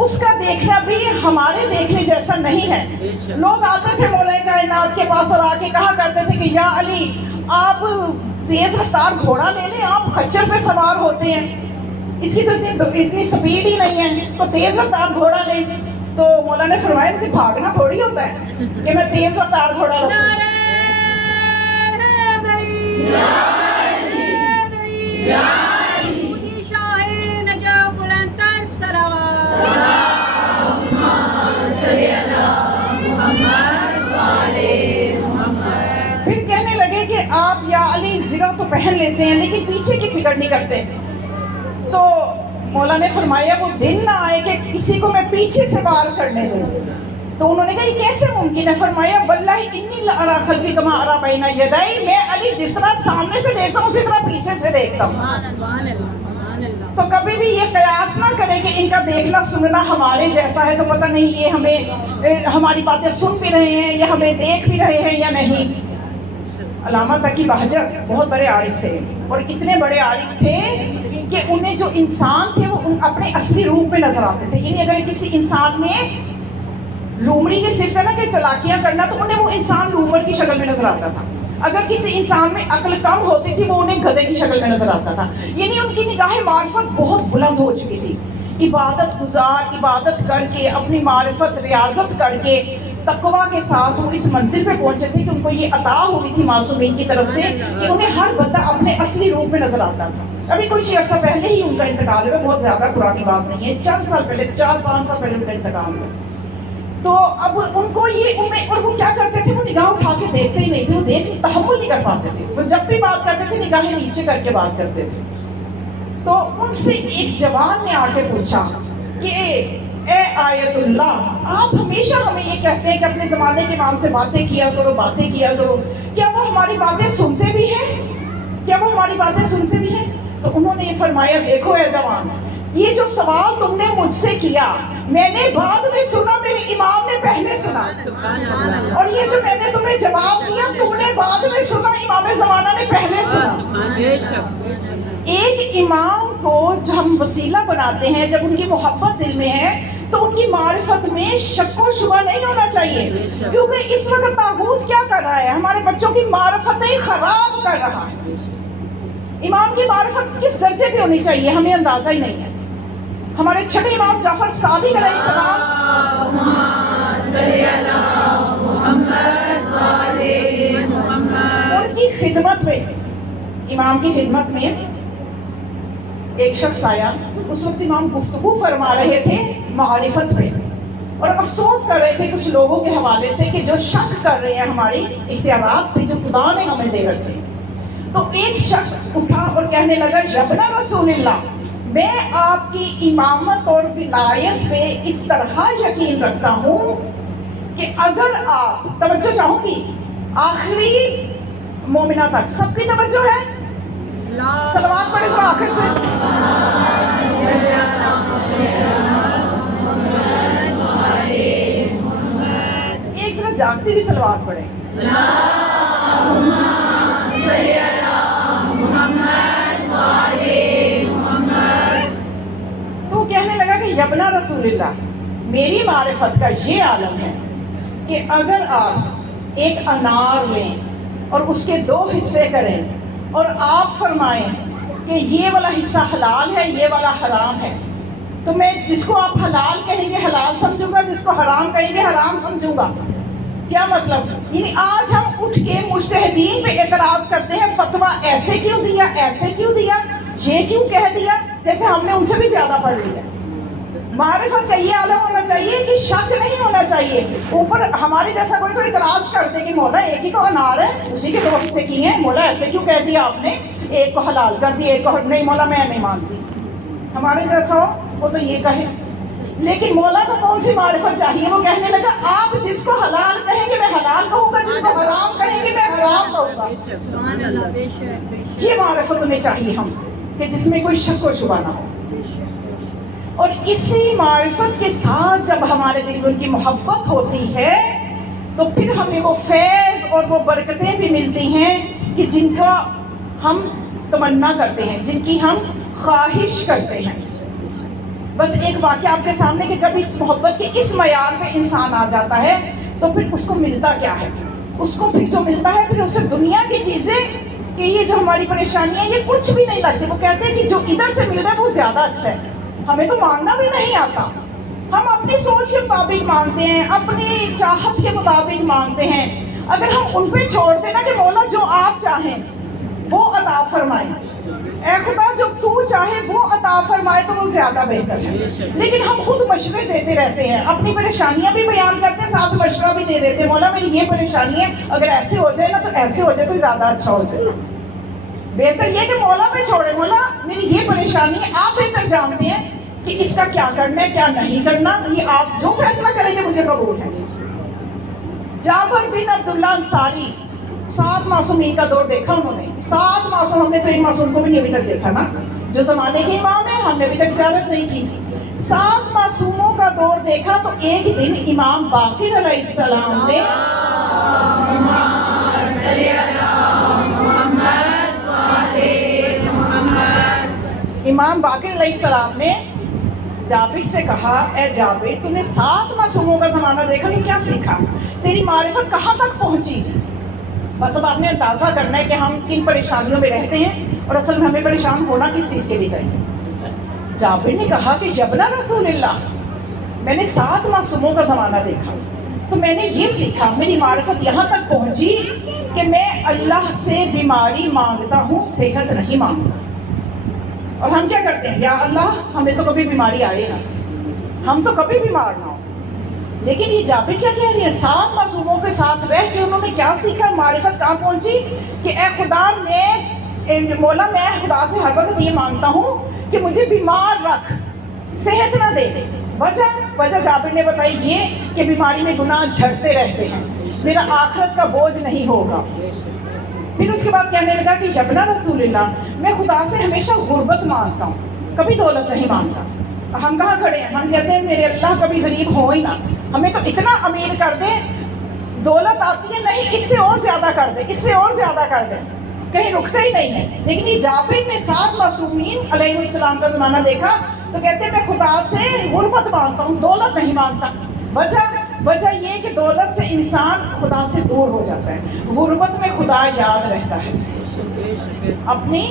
اس کا دیکھنا بھی ہمارے دیکھنے جیسا نہیں ہے۔ لوگ آتے تھے مولا کائنات کے پاس اور آ کے کہا کرتے تھے کہ یا علی آپ تیز رفتار گھوڑا لے لیں، آپ خچر پہ سوار ہوتے ہیں، اس کی تو اتنی سپیڈ ہی نہیں ہے، تو تیز رفتار گھوڑا لیں۔ تو مولا نے فرمایا مجھے بھاگنا تھوڑی ہوتا ہے کہ میں تیز رفتار گھوڑا لوں۔ نعرہ حیدری، مجھے شاہ نجف بلندتر صلوات۔ پھر کہنے لگے کہ آپ یا علی زرہ تو پہن لیتے ہیں لیکن پیچھے کی فکر نہیں کرتے۔ تو مولا نے فرمایا وہ دن نہ آئے کہ کسی کو میں پیچھے سے وار کرنے دوں۔ تو انہوں نے کہا یہ کیسے ممکن ہے؟ فرمایا واللہ انی لأری خلفی کما اری بین یدی، میں علی جس طرح سامنے سے دیکھتا ہوں اسی طرح پیچھے سے دیکھتا ہوں۔ سبحان اللہ، سبحان اللہ۔ تو کبھی بھی یہ قیاس نہ کریں کہ ان کا دیکھنا سننا ہمارے جیسا ہے تو پتہ نہیں یہ ہمیں ہماری باتیں سن بھی رہے ہیں یا ہمیں دیکھ بھی رہے ہیں یا نہیں۔ علامہ تقی بہجت بہت بڑے عارف تھے، اور اتنے بڑے عارف تھے کہ انہیں جو انسان تھے وہ اپنے اصلی روپ میں نظر آتے تھے۔ یعنی اگر کسی انسان میں لومڑی کی صفت ہے نا کہ چلاکیاں کرنا، تو انہیں وہ انسان لومڑ کی شکل میں نظر آتا تھا۔ اگر کسی انسان میں عقل کم ہوتی تھی وہ انہیں گدھے کی شکل میں نظر آتا تھا۔ یعنی ان کی نگاہ معرفت بہت بلند ہو چکی تھی۔ عبادت گزار عبادت کر کے اپنی معرفت ریاضت کر کے تقویٰ کے ساتھ وہ اس منزل پہ پہنچے تھے کہ ان کو یہ عطا ہوئی تھی معصومین کی طرف سے کہ انہیں ہر بندہ اپنے اصلی روپ میں نظر آتا تھا۔ ابھی کچھ عرصہ پہلے ہی ان کا انتقال ہوا، بہت زیادہ پرانی بات نہیں ہے، چند سال پہلے 4-5 سال پہلے ان کا انتقال ہوا۔ تو اب ان کو یہ اور وہ کیا کرتے تھے، وہ نگاہ اٹھا کے دیکھتے ہی نہیں تھے، وہ دیکھ تحمل نہیں کر پاتے تھے، وہ جب بھی بات کرتے تھے نگاہیں نیچے کر کے بات کرتے تھے۔ تو ان سے ایک جوان نے آ کے پوچھا کہ اے آیت اللہ، آپ ہمیشہ ہمیں یہ کہتے ہیں کہ اپنے زمانے کے امام سے باتیں کیا کرو، باتیں کیا کرو، کیا وہ ہماری باتیں سنتے بھی ہیں؟ کیا وہ ہماری باتیں سنتے بھی ہیں؟ تو انہوں نے یہ فرمایا دیکھو اے جوان، یہ جو سوال تم نے مجھ سے کیا میں نے بعد میں سنا، میرے امام نے پہلے سنا، اور یہ جو میں نے تمہیں جواب دیا تم نے بعد میں سنا، امام زمانہ نے پہلے سنا۔ ایک امام کو جو ہم وسیلہ بناتے ہیں، جب ان کی محبت دل میں ہے تو ان کی معرفت میں شک و شبہ نہیں ہونا چاہیے، کیونکہ اس وقت طاغوت کیا کر رہا ہے، ہمارے بچوں کی معرفتیں خراب کر رہا ہے۔ امام کی معرفت کس درجے پہ ہونی چاہیے ہمیں اندازہ ہی نہیں ہے۔ ہمارے چھٹے امام جعفر صادق علیہ السلام، ان کی خدمت میں، امام کی خدمت میں ایک شخص آیا، اس وقت امام گفتگو فرما رہے تھے معرفت پہ، اور افسوس کر رہے تھے کچھ لوگوں کے حوالے سے کہ جو شک کر رہے ہیں ہماری اختیارات پہ جو خدا نے ہمیں دے رکھے۔ تو ایک شخص اٹھا اور کہنے لگا یبنا رسول اللہ، میں آپ کی امامت اور ولایت پہ اس طرح یقین رکھتا ہوں کہ اگر آپ، توجہ چاہوں گی آخری مومنہ تک، سب کی توجہ ہے، صلوات پڑھے ذرا آخر سے، ایک ذرا جاگتی بھی صلوات پڑھے، تو کہنے لگا کہ یبنا رسول اللہ، میری معرفت کا یہ عالم ہے کہ اگر آپ ایک انار لیں اور اس کے 2 حصے کریں اور آپ فرمائیں کہ یہ والا حصہ حلال ہے یہ والا حرام ہے، تو میں جس کو آپ حلال کہیں گے حلال سمجھوں گا، جس کو حرام کہیں گے حرام سمجھوں گا۔ کیا مطلب؟ یعنی آج ہم اٹھ کے مجتہدین پہ اعتراض کرتے ہیں، فتویٰ ایسے کیوں دیا، ایسے کیوں دیا، یہ کیوں کہہ دیا، جیسے ہم نے ان سے بھی زیادہ پڑھ لیا۔ معرفت کا یہ عالم ہونا چاہیے کہ شک نہیں ہونا چاہیے۔ اوپر ہمارے جیسا کوئی تو اعتراض کرتے کہ مولا ایک ہی تو انار ہے، اسی کے 2 حصے کیے ہیں، مولا ایسے کیوں کہہ دیا آپ نے، ایک کو حلال کر دیا ایک کو نہیں، مولا میں نہیں مانتی۔ ہمارے جیسا ہو وہ تو یہ کہے، لیکن مولا کو کون سی معرفت چاہیے؟ وہ کہنے لگا آپ جس کو حلال کہیں گے میں حلال کہوں گا، جس کو حرام کہیں گے میں حرام کہوں گا۔ یہ معرفت انہیں چاہیے ہم سے۔ کہ جس میں کوئی شک و شبہ نہ ہو. اور اسی معرفت کے ساتھ جب ہمارے دل میں ان کی محبت ہوتی ہے تو پھر ہمیں وہ فیض اور وہ برکتیں بھی ملتی ہیں کہ جن کا ہم تمنا کرتے ہیں, جن کی ہم خواہش کرتے ہیں. بس ایک واقعہ آپ کے سامنے کہ جب اس محبت کے اس معیار پہ انسان آ جاتا ہے تو پھر اس کو ملتا کیا ہے؟ اس کو پھر جو ملتا ہے پھر اسے دنیا کی چیزیں کہ یہ جو ہماری پریشانیاں یہ کچھ بھی نہیں لگتی. وہ کہتے ہیں کہ جو ادھر سے مل رہا ہے وہ زیادہ اچھا ہے, ہمیں تو مانگنا بھی نہیں آتا, ہم اپنی سوچ کے مطابق مانگتے ہیں, اپنی چاہت کے مطابق مانگتے ہیں. اگر ہم ان پہ چھوڑ دیں نا کہ مولا جو آپ چاہیں وہ عطا فرمائیں, اے خدا جو تو چاہے وہ عطا فرمائے تو وہ زیادہ بہتر ہے. لیکن ہم خود مشورے دیتے رہتے ہیں, اپنی پریشانیاں بھی بیان کرتے ہیں, ساتھ مشورہ بھی دے دیتے ہیں, مولا میری یہ پریشانی ہے, اگر ایسے ہو جائے نا تو ایسے ہو جائے تو زیادہ اچھا ہو جائے. بہتر یہ کہ مولا پہ چھوڑے, مولا میری یہ پریشانی ہے, آپ بہتر جانتے ہیں کہ اس کا کیا کرنا ہے کیا نہیں کرنا, یہ آپ جو فیصلہ کریں گے مجھے قبول ہے. جابر بن عبداللہ انصاری 7 معصومین کا دور دیکھا انہوں نے. 7 معصوم, ہم نے تو ایک معصوم کو بھی نہیں ابھی تک دیکھا نا, جو زمانے کے امام ہیں, ہم نے ابھی تک زیارت نہیں کی. 7 معصوموں کا دور دیکھا تو ایک دن امام باقر علیہ السلام نے امام باقر علیہ السلام نے جابر سے کہا, اے جابر تو نے 7 معصوموں کا زمانہ دیکھا, کہ کیا سیکھا, تیری معرفت کہاں تک پہنچی؟ بس اب آپ نے اندازہ کرنا ہے کہ ہم کن پریشانیوں میں رہتے ہیں اور اصل میں ہمیں پریشان ہونا کس چیز کے لیے چاہیے. جابر نے کہا کہ یبنا رسول اللہ, میں نے 7 معصوموں کا زمانہ دیکھا تو میں نے یہ سیکھا, میری معرفت یہاں تک پہنچی کہ میں اللہ سے بیماری مانگتا ہوں, صحت نہیں مانگتا. اور ہم کیا کرتے ہیں, یا اللہ ہمیں تو کبھی بیماری آئے نا, ہم تو کبھی بیمار نہ ہو. لیکن یہ جابر کیا کہہ رہی ہے, 7 معصوموں کے ساتھ رہ کے انہوں نے کیا سیکھا, معرفت کہاں پہنچی کہ اے خدا مولا میں خدا سے ہر وقت یہ مانگتا ہوں کہ مجھے بیمار رکھ, صحت نہ دے. وجہ جابر نے بتائی یہ کہ بیماری میں گناہ جھڑتے رہتے ہیں, میرا آخرت کا بوجھ نہیں ہوگا. پھر اس کے بعد کہنے لگا کہ یبنا رسول اللہ, میں خدا سے ہمیشہ غربت مانگتا ہوں, کبھی دولت نہیں مانگتا. ہم کہاں کھڑے ہیں, ہم کہتے ہیں میرے اللہ کبھی غریب ہو ہی نہ, ہمیں تو اتنا امیر کر دے, دولت آتی ہے نہیں اس سے اور زیادہ کر دے, اس سے اور زیادہ کر دے, کہیں رکتے ہی نہیں ہے. لیکن یہ جابر نے 7 معصومین علیہ السلام کا زمانہ دیکھا تو کہتے ہیں میں خدا سے غربت مانگتا ہوں, دولت نہیں مانگتا. وجہ یہ کہ دولت سے انسان خدا سے دور ہو جاتا ہے, غربت میں خدا یاد رہتا ہے, اپنی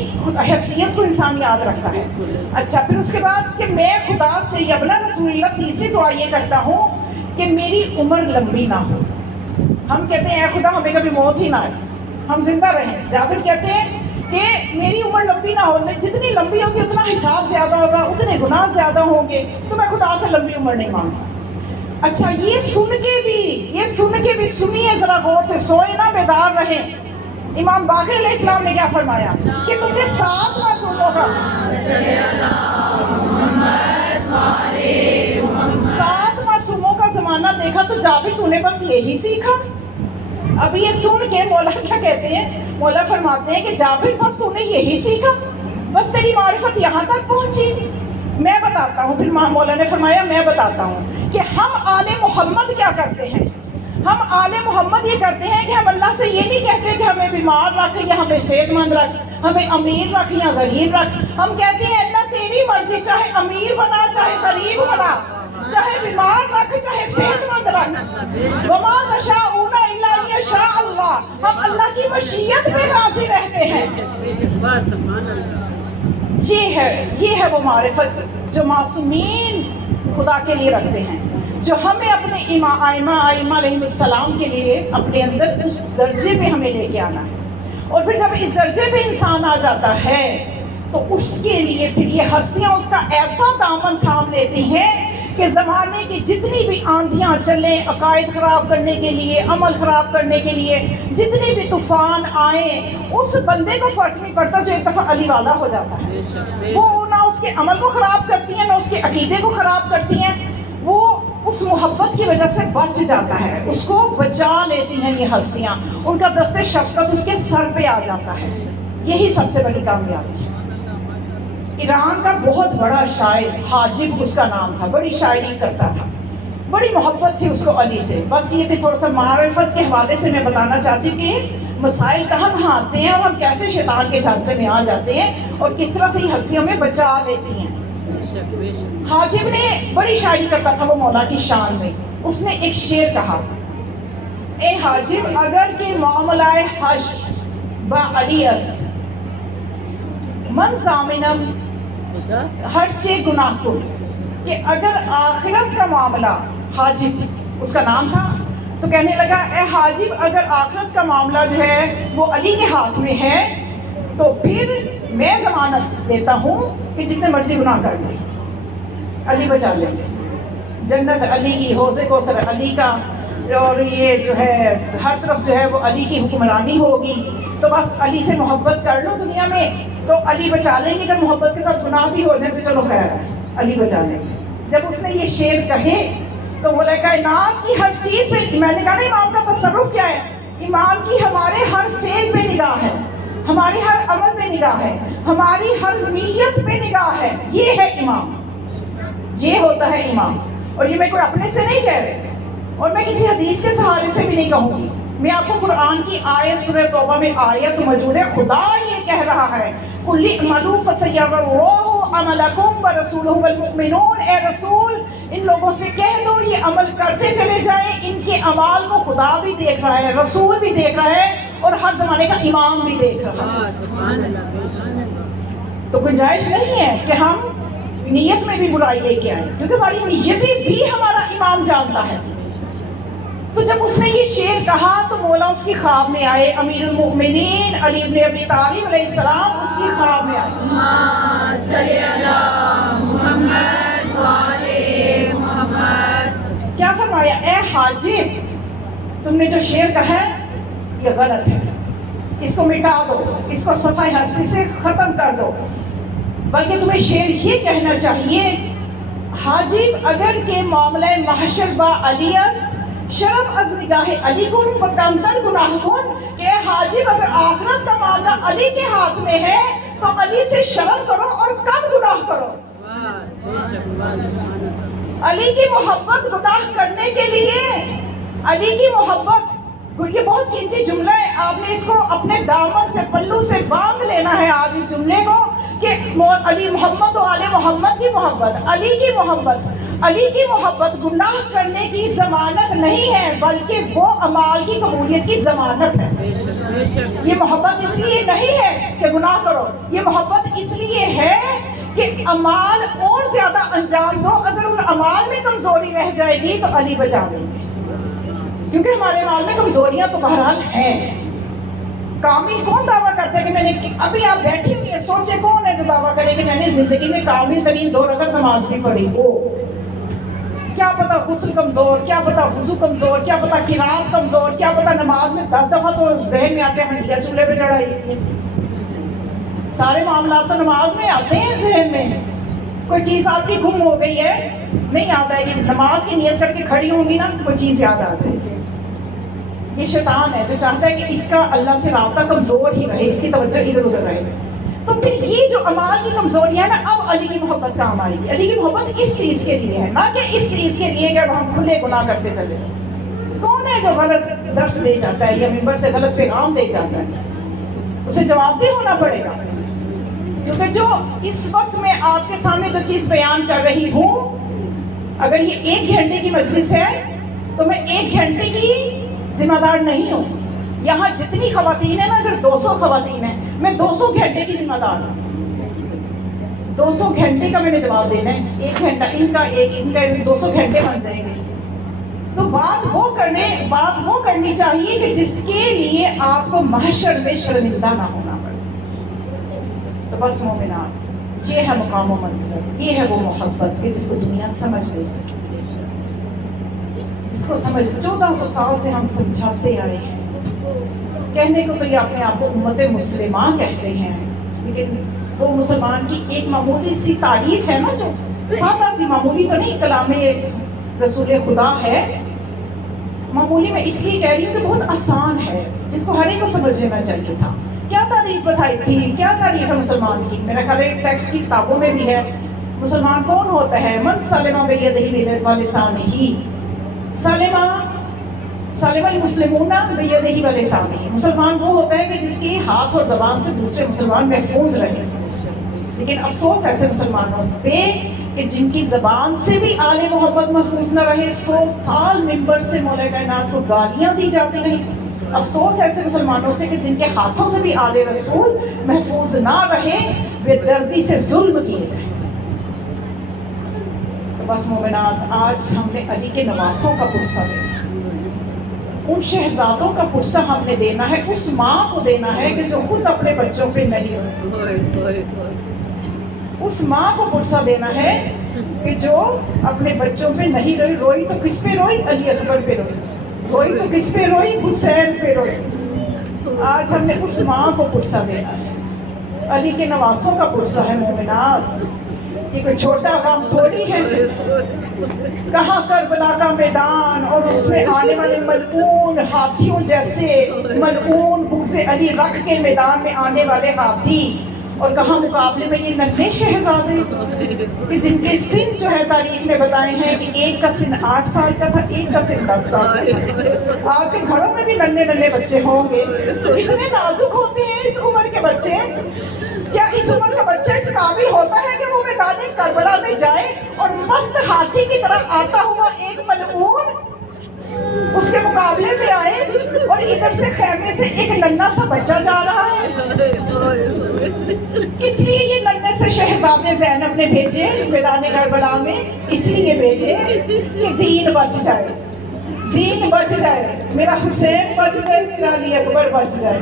حیثیت کو انسان یاد رکھتا ہے. اچھا, پھر اس کے بعد کہ میں خدا سے یبنا رسول اللہ تیسری دعا یہ کرتا ہوں کہ میری عمر لمبی نہ ہو. ہم کہتے ہیں اے خدا ہمیں کبھی موت ہی نہ آئے, ہم زندہ رہیں. جابر کہتے ہیں کہ میری عمر لمبی نہ ہو, جتنی لمبی ہوگی اتنا حساب زیادہ ہوگا, اتنے گناہ زیادہ ہوں گے, تو میں خدا سے لمبی عمر نہیں مانگتا. اچھا, یہ سن کے بھی سنیے ذرا غور سے, سوئے نہ بیدار رہیں. امام باقر علیہ السلام نے کیا فرمایا کہ تم نے 7 معصوموں کا 7 معصوموں کا زمانہ دیکھا تو جابر تو نے بس یہی سیکھا. اب یہ سن کے مولا کیا کہتے ہیں, مولا فرماتے ہیں کہ جابر بس تو نے یہی سیکھا, بس تیری معرفت یہاں تک پہنچی. میں بتاتا ہوں. پھر مولا نے فرمایا میں بتاتا ہوں کہ ہم آل محمد کیا کرتے ہیں. ہم آل محمد یہ کرتے ہیں کہ ہم اللہ سے یہ نہیں کہتے کہ ہمیں بیمار رکھ یا ہمیں صحت مند رکھ, ہمیں امیر رکھ یا غریب رکھ. ہم کہتے ہیں اللہ تیری مرضی, چاہے امیر بنا چاہے غریب بنا, چاہے بیمار رکھ چاہے صحت مند رکھ. وما تشاءون الا ان یشاء اللہ, ہم اللہ کی مشیت میں راضی رہتے ہیں. یہ ہے وہ معرفت جو معصومین خدا کے لیے رکھتے ہیں, جو ہمیں اپنے ائمہ علیہ السلام کے لیے اپنے اندر اس درجے پہ ہمیں لے کے آنا ہے. اور پھر جب اس درجے پہ انسان آ جاتا ہے تو اس کے لیے پھر یہ ہستیاں اس کا ایسا دامن تھام لیتی ہیں کہ زمانے کی جتنی بھی آندھیاں چلیں عقائد خراب کرنے کے لیے, عمل خراب کرنے کے لیے, جتنے بھی طوفان آئیں, اس بندے کو فرق نہیں پڑتا جو ایک دفعہ علی والا ہو جاتا ہے. وہ نہ اس کے عمل کو خراب کرتی ہیں نہ اس کے عقیدے کو خراب کرتی ہیں, وہ اس محبت کی وجہ سے بچ جاتا ہے, اس کو بچا لیتی ہیں یہ ہستیاں, ان کا دست شفقت اس کے سر پہ آ جاتا ہے. یہی سب سے بڑی کامیابی ہے. ایران کا بہت بڑا شاعر حاجب اس کا نام تھا، بڑی شاعری کرتا تھا، بڑی محبت تھی اس کو علی سے. بس یہ بھی تھوڑا سا معرفت کے حوالے سے میں بتانا چاہتی ہوں کہ مسائل کہاں کہاں آتے ہیں اور ہم کیسے شیطان کے جھانسے میں آ جاتے ہیں اور کس طرح سے یہ ہستیوں میں بچا لیتی ہیں. حاجب نے بڑی شاعری کرتا تھا وہ مولا کی شان میں. اس نے ایک شعر کہا، اے حاجب اگر کہ معاملہ حشر با علی است، من ضامنم ہر چے گناہ کو. کہ اگر آخرت کا معاملہ، حاجب اس کا نام تھا، تو کہنے لگا اے حاجب اگر آخرت کا معاملہ جو ہے وہ علی کے ہاتھ میں ہے تو پھر میں ضمانت دیتا ہوں کہ جتنے مرضی گناہ کر لیں علی بچا لیں گے. جنت علی کی، حوض کوثر علی کا، اور یہ جو ہے ہر طرف جو ہے وہ علی کی حکمرانی ہوگی. تو بس علی سے محبت کر لو دنیا میں تو علی بچا لیں گے. اگر محبت کے ساتھ گناہ بھی ہو جائے تو چلو خیر ہے، علی بچا لیں گے. جب اس نے یہ شعر کہے تو بولے کائنات کی ہر چیز پہ، میں نے کہا نا امام کا تصرف کیا ہے، امام کی ہمارے ہر فعل پہ نگاہ ہے، ہمارے ہر عمل پہ نگاہ ہے، ہماری ہر نیت پہ نگاہ ہے. یہ ہے امام، یہ ہوتا ہے امام. اور یہ میں کوئی اپنے سے نہیں کہہ رہے اور میں کسی حدیث کے سہارے سے بھی نہیں کہوں گی. میں آپ کو قرآن کی آیت سورہ توبہ میں آیت موجود ہے، خدا یہ کہہ رہا ہے قُلِ اعْمَلُوا فَسَيَرَى اللَّهُ عَمَلَكُمْ وَرَسُولُهُ وَالْمُؤْمِنُونَ. اے رسول ان لوگوں سے کہہ دو یہ عمل کرتے چلے جائیں، ان کے اعمال کو خدا بھی دیکھ رہا ہے، رسول بھی دیکھ رہا ہے اور ہر زمانے کا امام بھی دیکھ رہا ہے. تو گنجائش نہیں ہے کہ ہم نیت میں بھی برائی لے کے آئیں، کیونکہ ہماری نیتیں بھی ہمارا امام جانتا ہے. تو جب اس نے یہ شعر کہا تو مولا اس کی خواب میں آئے. امیر المؤمنین علی بن ابی طالب علیہ السلام اس کی خواب میں آئے. صلی اللہ محمد وآلہ محمد. کیا فرمایا، اے حاجب تم نے جو شعر کہا ہے یہ غلط ہے، اس کو مٹا دو، اس کو صفحہ ہستی سے ختم کر دو. بلکہ تمہیں شعر یہ کہنا چاہیے، حاجب اگر کہ معاملہ محشر با علی است، شرم از نگاہ علی کن و کمتر گناہ کن. کہ حاجب اگر آخرت کا معاملہ علی کے ہاتھ میں ہے تو علی سے شرم کرو اور کم گناہ کرو. علی کی محبت گناہ کرنے کے لیے، علی کی محبت، یہ بہت قیمتی جملہ ہے، آپ نے اس کو اپنے دامن سے، پلو سے باندھ لینا ہے آج اس جملے کو، کہ علی محمد و آل محمد کی محبت، علی کی محبت، علی کی محبت گناہ کرنے کی ضمانت نہیں ہے بلکہ وہ اعمال کی قبولیت کی ضمانت ہے. یہ محبت اس لیے نہیں ہے کہ گناہ کرو، یہ محبت اس لیے ہے کہ اعمال اور زیادہ انجام دو. اگر ان اعمال میں کمزوری رہ جائے گی تو علی بچا لیں گے، کیونکہ ہمارے اعمال میں کمزوریاں تو بہرحال ہیں. کامل کون دعویٰ کرتا ہے کہ میں نے، ابھی آپ بیٹھی ہوئی ہیں، سوچے کون ہے جو دعویٰ کرے کہ میں نے زندگی میں کامل ترین 2 رکعت نماز بھی پڑھی ہو. کیا پتا غسل کمزور، کیا پتا وضو کمزور، کیا پتا قرات کمزور، کیا پتا نماز میں 10 دفعہ تو ذہن میں آتے ہیں ہنڈیا چولہے پہ چڑھائی. سارے معاملات تو نماز میں آتے ہیں ذہن میں. کوئی چیز آپ کی گم ہو گئی ہے، نہیں یاد آئے گی، نماز کی نیت کر کے کھڑی ہوں گی نا کوئی چیز یاد آ جائے گی. یہ شیطان ہے جو چاہتا ہے کہ اس کا اللہ سے رابطہ کمزور ہی رہے، اس کی توجہ ادھر ادھر رہے. تو پھر یہ جو اعمال کی کمزوریاں نا، اب علی کی محبت کام آئے گی. علی کی محبت اس چیز کے لیے ہے، نہ کہ اس چیز کے لیے کہ اب ہم کھلے گناہ کرتے چلے جائیں. کون ہے جو غلط درس دے جاتا ہے یا ممبر سے غلط پیغام دے جاتا ہے، اسے جواب دہ ہونا پڑے گا. کیونکہ جو اس وقت میں آپ کے سامنے جو چیز بیان کر رہی ہوں، اگر یہ 1 گھنٹے کی مجلس ہے تو میں 1 گھنٹے کی ذمہ دار نہیں ہوں. یہاں جتنی خواتین ہیں نا، اگر 200 خواتین ہیں، میں 200 گھنٹے کی ذمہ دار ہوں. 200 گھنٹے کا میں نے جواب دینا ہے. 1 گھنٹہ ان کا، ان کا 200 گھنٹے بن جائیں گے. تو بات وہ کرنی چاہیے کہ جس کے لیے آپ کو محشر میں شرمندہ نہ ہونا پڑے. تو بس مومنات، یہ ہے مقام و منزلت، یہ ہے وہ محبت کہ جس کو دنیا سمجھ نہیں سکتی، جس کو سمجھ 1400 سال سے ہم سمجھاتے آئے ہیں. کہنے کو تو یہ اپنے آپ کو امت مسلمہ کہتے ہیں، لیکن وہ مسلمان کی ایک معمولی سی تعریف ہے نا، جو سادہ سی، معمولی تو نہیں، کلام رسول خدا ہے. معمولی میں اس لیے کہہ رہی ہوں کہ بہت آسان ہے، جس کو ہر ایک کو سمجھ لینا چاہیے تھا کیا تاریخ بتائی تھی، کیا تاریخ ہے مسلمان کی؟ میرا خیال ہے ٹیکسٹ کی کتابوں میں بھی ہے. مسلمان کون ہوتا ہے؟ من سلم بیدہ ولسانہ، سلم المسلمون بیدہ ولسانہ. مسلمان وہ ہوتا ہے کہ جس کی ہاتھ اور زبان سے دوسرے مسلمان محفوظ رہے. لیکن افسوس ایسے مسلمانوں پہ کہ جن کی زبان سے بھی آل محبت محفوظ نہ رہے. 100 سال ممبر سے مولا کائنات کو گالیاں دی جاتی نہیں. افسوس ایسے مسلمانوں سے کہ جن کے ہاتھوں سے بھی آل رسول محفوظ نہ رہے، بے دردی سے ظلم کیے گئے. تو بس مومنات، آج ہم نے علی کے نواسوں کا پرسہ دینا، ان شہزادوں کا پرسہ ہم نے دینا ہے. اس ماں کو دینا ہے کہ جو خود اپنے بچوں پہ نہیں روئی. اس ماں کو پرسہ دینا ہے کہ جو اپنے بچوں پہ نہیں روئی. روئی تو کس پہ روئی؟ علی اکبر پہ روئی. روئی تو کس پہ روئی؟ حسین پہ روئی. آج ہم نے اس ماں کو پرسہ دینا ہے، علی کے نواسوں کا پرسہ ہے. مومنات، یہ کوئی چھوٹا کام تھوڑی ہے. کہاں کربلا کا میدان اور اس میں آنے والے ملعون ہاتھیوں جیسے ملعون بغض علی رکھ کے میدان میں آنے والے ہاتھی، اور کہاں مقابلے میں یہ ننھے شہزادے کہ جن کے سن جو ہے تاریخ میں بتائے ہیں کہ ایک کا سن 8 سال کا تھا، ایک کا سن 10 سال کا. آپ کے گھروں میں بھی ننھے ننھے بچے ہوں گے. اتنے نازک ہوتے ہیں اس عمر کے بچے. کیا اس عمر کا بچہ اس قابل ہوتا ہے کہ وہ میدان کربلا میں جائے اور مست ہاتھی کی طرح آتا ہوا ایک ملعون اس کے مقابلے میں آئے، اور ادھر سے خیمے سے ایک ننھا سا بچہ جا رہا ہے؟ کس لیے یہ ننھے سے شہزادے زینب نے بھیجے میدان کربلا میں؟ اس لیے بھیجے کہ دین بچ جائے، دین بچ جائے، میرا حسین بچ جائے، میرا علی اکبر بچ جائے.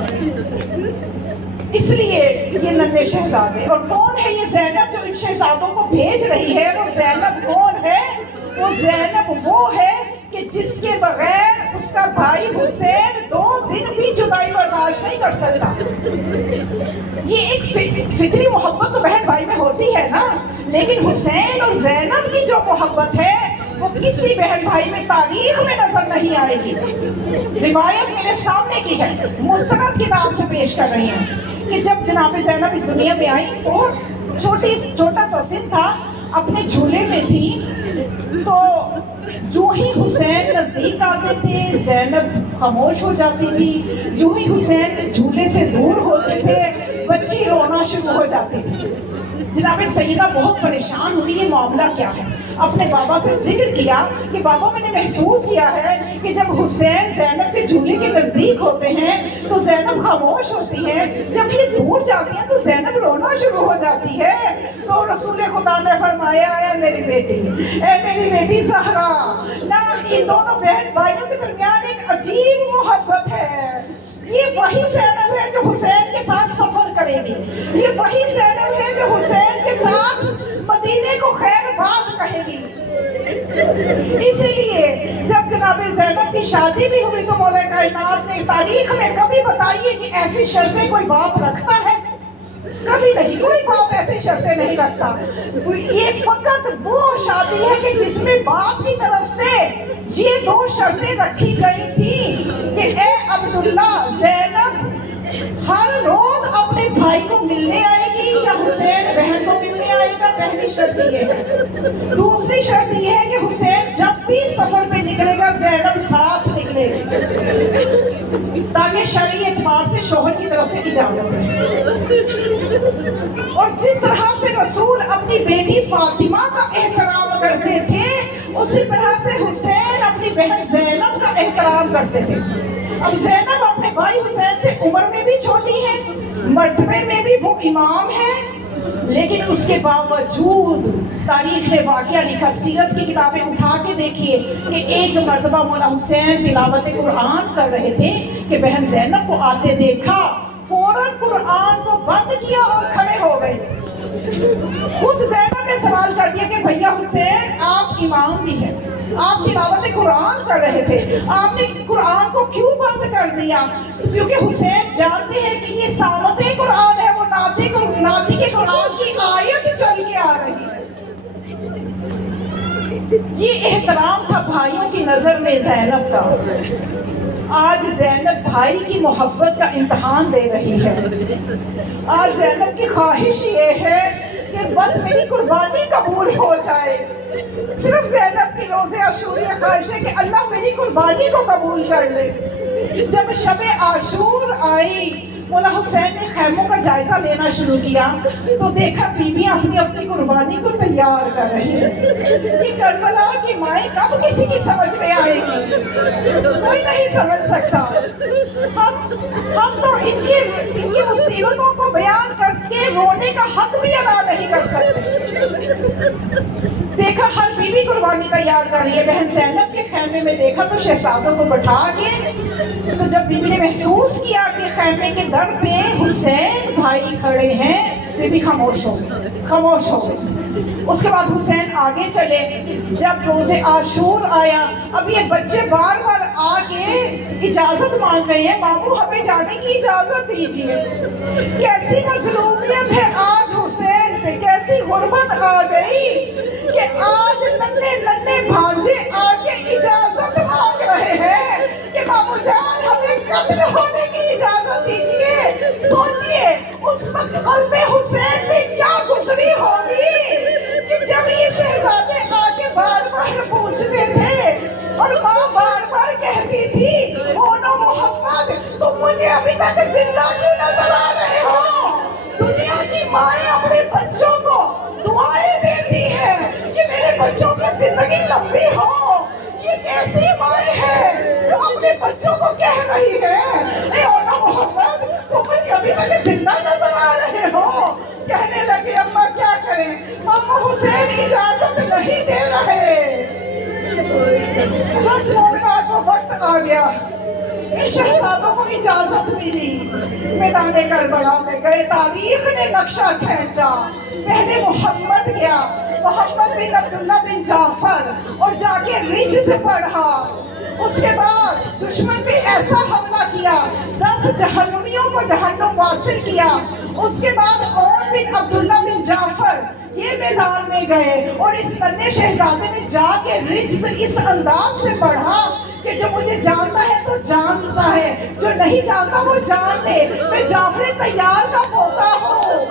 اس لیے یہ ننھے شہزادے. اور کون ہے یہ زینب جو ان شہزادوں کو بھیج رہی ہے؟ وہ زینب کون ہے؟ وہ زینب وہ ہے کہ جس کے بغیر اس کا بھائی حسین 2 دن بھی جدائی برداشت نہیں کر سکتا. یہ ایک فطری محبت تو بہن بھائی میں ہوتی ہے نا، لیکن حسین اور زینب کی جو محبت ہے وہ کسی بہن بھائی میں تاریخ میں نظر نہیں آئے گی. روایت میرے سامنے کی ہے، مستند کتاب سے پیش کر رہی ہیں کہ جب جناب زینب اس دنیا میں آئی، بہت چھوٹا سا سن تھا، اپنے جھولے میں تھی، تو جو ہی حسین نزدیک آتے تھے زینب خاموش ہو جاتی تھی. جو ہی حسین جھولے سے دور ہوتے تھے بچی رونا شروع ہو جاتی تھی. جناب سیدہ بہت پریشان ہوئی، یہ معاملہ کیا ہے؟ اپنے بابا سے ذکر کیا کہ بابا میں نے محسوس کیا ہے کہ جب حسین زینب کے جھولے کے نزدیک ہوتے ہیں تو زینب خاموش ہوتی ہے، جب یہ دور جاتی ہیں تو زینب رونا شروع ہو جاتی ہے. تو رسول خدا نے فرمایا، اے میری بیٹی، اے میری بیٹی زہرا، نہ ان دونوں بہن بھائیوں کے درمیان ایک عجیب محبت ہے. یہ وہی زینب ہے جو حسین کے ساتھ سفر کرے گی، یہ وہی زینب ہے جو حسین کے ساتھ مدینے کو خیر باد کہے گی. اسی لیے جب جناب زینب کی شادی بھی ہوئی تو مولا کائنات نے تاریخ میں کبھی بتائیے کہ ایسی شرطیں کوئی باپ رکھتا ہے؟ کبھی نہیں، کوئی باپ ایسی شرطیں نہیں رکھتا. یہ فقط وہ شادی ہے کہ جس میں باپ کی طرف سے یہ 2 شرطیں رکھی گئی تھی کہ اے عبداللہ، زینب ہر روز اپنے بھائی کو ملنے آئے گی یا حسین بہن کو ملنے آئے گا. پہلی شرط یہ ہے. دوسری شرط یہ ہے کہ حسین جب بھی سفر پہ نکلے گا زینب ساتھ نکلے گی، تاکہ شرعی اعتبار سے شوہر کی طرف سے اجازت ہے. اور جس طرح سے رسول اپنی بیٹی فاطمہ کا احترام کرتے تھے، اسی طرح سے حسین اپنی بہن زینب کا احترام کرتے تھے. اب زینب اپنے بھائی حسین سے عمر میں بھی چھوٹی ہے، مرتبے میں بھی وہ امام ہے، لیکن اس کے باوجود تاریخ نے واقعہ لکھا. سیرت کی کتابیں اٹھا کے دیکھیے کہ ایک مرتبہ مولا حسین تلاوت قرآن کر رہے تھے کہ بہن زینب کو آتے دیکھا، فوراً قرآن کو بند کیا اور کھڑے ہو گئے. خود زینب نے سوال کر دیا کہ بھیا حسین، آپ امام بھی ہیں، آپ تلاوت قرآن کر رہے تھے، آپ نے قرآن کو کیوں بند کر دیا؟ کیونکہ حسین جانتے ہیں کہ یہ سامت قرآن ہے، وہ ناطق قرآن کی آیت چل کے آ رہی ہے. یہ احترام تھا بھائیوں کی نظر میں زینب کا. آج زینب بھائی کی محبت کا امتحان دے رہی ہے. آج زینب کی خواہش یہ ہے کہ بس میری قربانی قبول ہو جائے. صرف زینب کی روز عاشور یہ خواہش ہے کہ اللہ میری قربانی کو قبول کر لے. جب شب عاشور آئی، مولا حسین نے خیموں کا جائزہ لینا شروع کیا تو دیکھا بیویاں اپنی اپنی قربانی کو تیار کر رہی ہیں. یہ کربلا کی مائیں کب کسی کی سمجھ میں آئے گی؟ کوئی نہیں سمجھ سکتا. ہم تو ان کی مصیبتوں کو بیان کر کے رونے کا حق بھی ادا نہیں کر سکتے. دیکھا ہر بیوی قربانی تیار کر رہی ہے. بہن زینب کے خیمے میں دیکھا تو شہزادوں کو بٹھا کے، تو جب بیوی نے محسوس کیا کہ خیمے کے در پہ حسین بھائی کھڑے ہیں، بیوی خاموش ہو گئی. اس کے بعد حسین آگے چلے. جب روز عاشور آیا، اب یہ بچے بار بار آ کے اجازت مانگ رہے ہیں، ماموں ہمیں جانے کی اجازت دیجیے. کیسی مظلومیت ہے آج حسین پہ، کیسی غربت آ گئی کہ آج ننھے بھانجے آ کے اجازت مانگ رہے ہیں کہ ماموں جان ہمیں قتل ہونے کی اجازت دیجیے. سوچئے اس وقت قلب حسین میں کیا گزری ہوگی کہ جب یہ شہزادے آ کے بار بار پوچھتے تھے اور ماں بار بار کہتی تھی مونو محمد تم مجھے ابھی تک زندہ کیوں نظر آ رہے ہو؟ دنیا کی مائیں اپنے بچوں کو دعائیں دیتی ہیں کہ میرے بچوں کی زندگی لمبی ہو. یہ کیسی مائیں ہیں جو اپنے بچوں کو کہہ رہی ہے اے اونا محمد تم مجھے ابھی تک زندہ نظر آ رہے ہو؟ کہنے لگے اماں کیا کریں، ماما حسین اجازت نہیں دے رہے. بس مومنات کو وقت آ گیا. ان شہزادوں کو اجازت ملی، میدان کربلا میں گئے. تاریخ نے نقشہ کھینچا. پہلے محمد گیا، محمد بن عبداللہ بن جعفر، اور جا کے رج سے پڑھا. اس کے بعد دشمن پہ ایسا حملہ کیا، 10 جہنمیوں کو جہنم واصل کیا. اس کے بعد عون بن عبداللہ بن جعفر یہ میدان میں گئے، اور اس ننھے شہزادے نے جا کے رج سے اس انداز سے پڑھا کہ جو مجھے جانتا ہے تو جانتا ہے، جو نہیں جانتا وہ جان لے. میں جعفر طیار کا پوتا ہوں،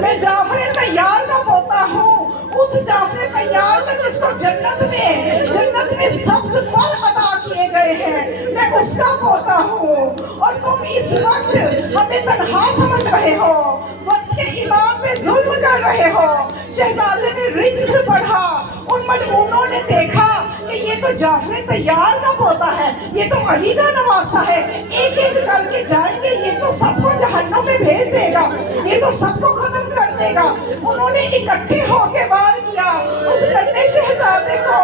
میں جعفر طیار کا پوتا ہوں. اس جعفر طیار کا جس کو جنت میں سبز پھل عطا کیے گئے ہیں، میں اس کا پوتا ہوں. اور تم اس وقت ہمیں تنہا سمجھ رہے ہو، وقت کے امام پہ ظلم کر رہے ہو. شہزادے نے رج سے پڑھا. ان ملعونوں نے دیکھا کہ یہ تو جعفر طیار کا پوتا ہے، یہ تو علی کا نواسہ ہے، ایک ایک کر کے جائیں گے، یہ تو سب کو جہنم میں بھیج دے گا، یہ تو سب کو ختم کر دے گا. انہوں نے اکٹھے ہو کے وار کیا. اس ننھے شہزادے کو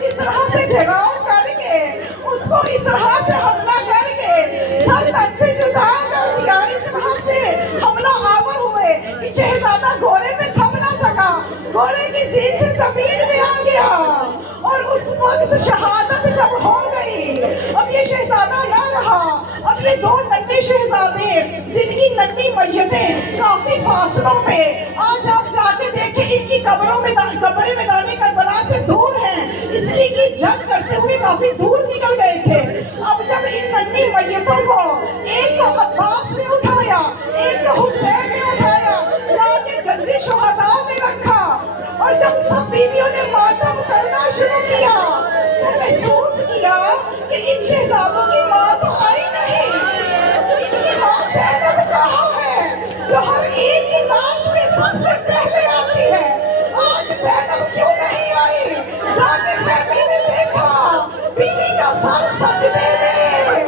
اس طرح سے گھیراؤ کر کے، اس کو اس طرح سے حملہ کر کے سر تن سے جدا کر دیا. اس طرح سے حملہ آور ہوئے کہ شہزادہ گھوڑے پہ تھم نہ سکا، گھوڑے کی زین سے زمین میں آ گیا. اور اس وقت شہادت جب ہو گئی، اب یہ شہزادہ نہ رہا. اب یہ 2 ننھے شہزادے جن کی ننھی میتیں کافی فاصلوں پہ، آج آپ جا کے دیکھیں ان کی قبریں میدان کربلا سے دور ہیں، اس لیے کہ جنگ کرتے ہوئے کافی دور نکل گئے تھے. اب جب ان ننھی میتوں کو ایک کو عباس نے اٹھایا، ایک کو حسین نے اٹھایا، لا کے گنج شہداء میں رکھا، اور جب سب بیویوں نے ماتم کرنا شروع کیا تو محسوس کیا کہ ان شہزادوں کی ماں تو آئی نہیں. ان کی ماں زینب کہاں ہے جو ہر ایک کی لاش میں سب سے پہلے آتی ہے؟ آج زینب کیوں نہیں آئی؟ جا کے خیمے میں دیکھا، بیوی کا سر سجدے میں،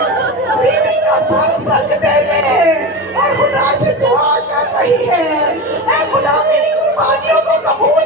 بیوی کا سر سجدے میں، اور خدا سے دعا کر رہی ہے اے خدا میری قربانیوں کو قبول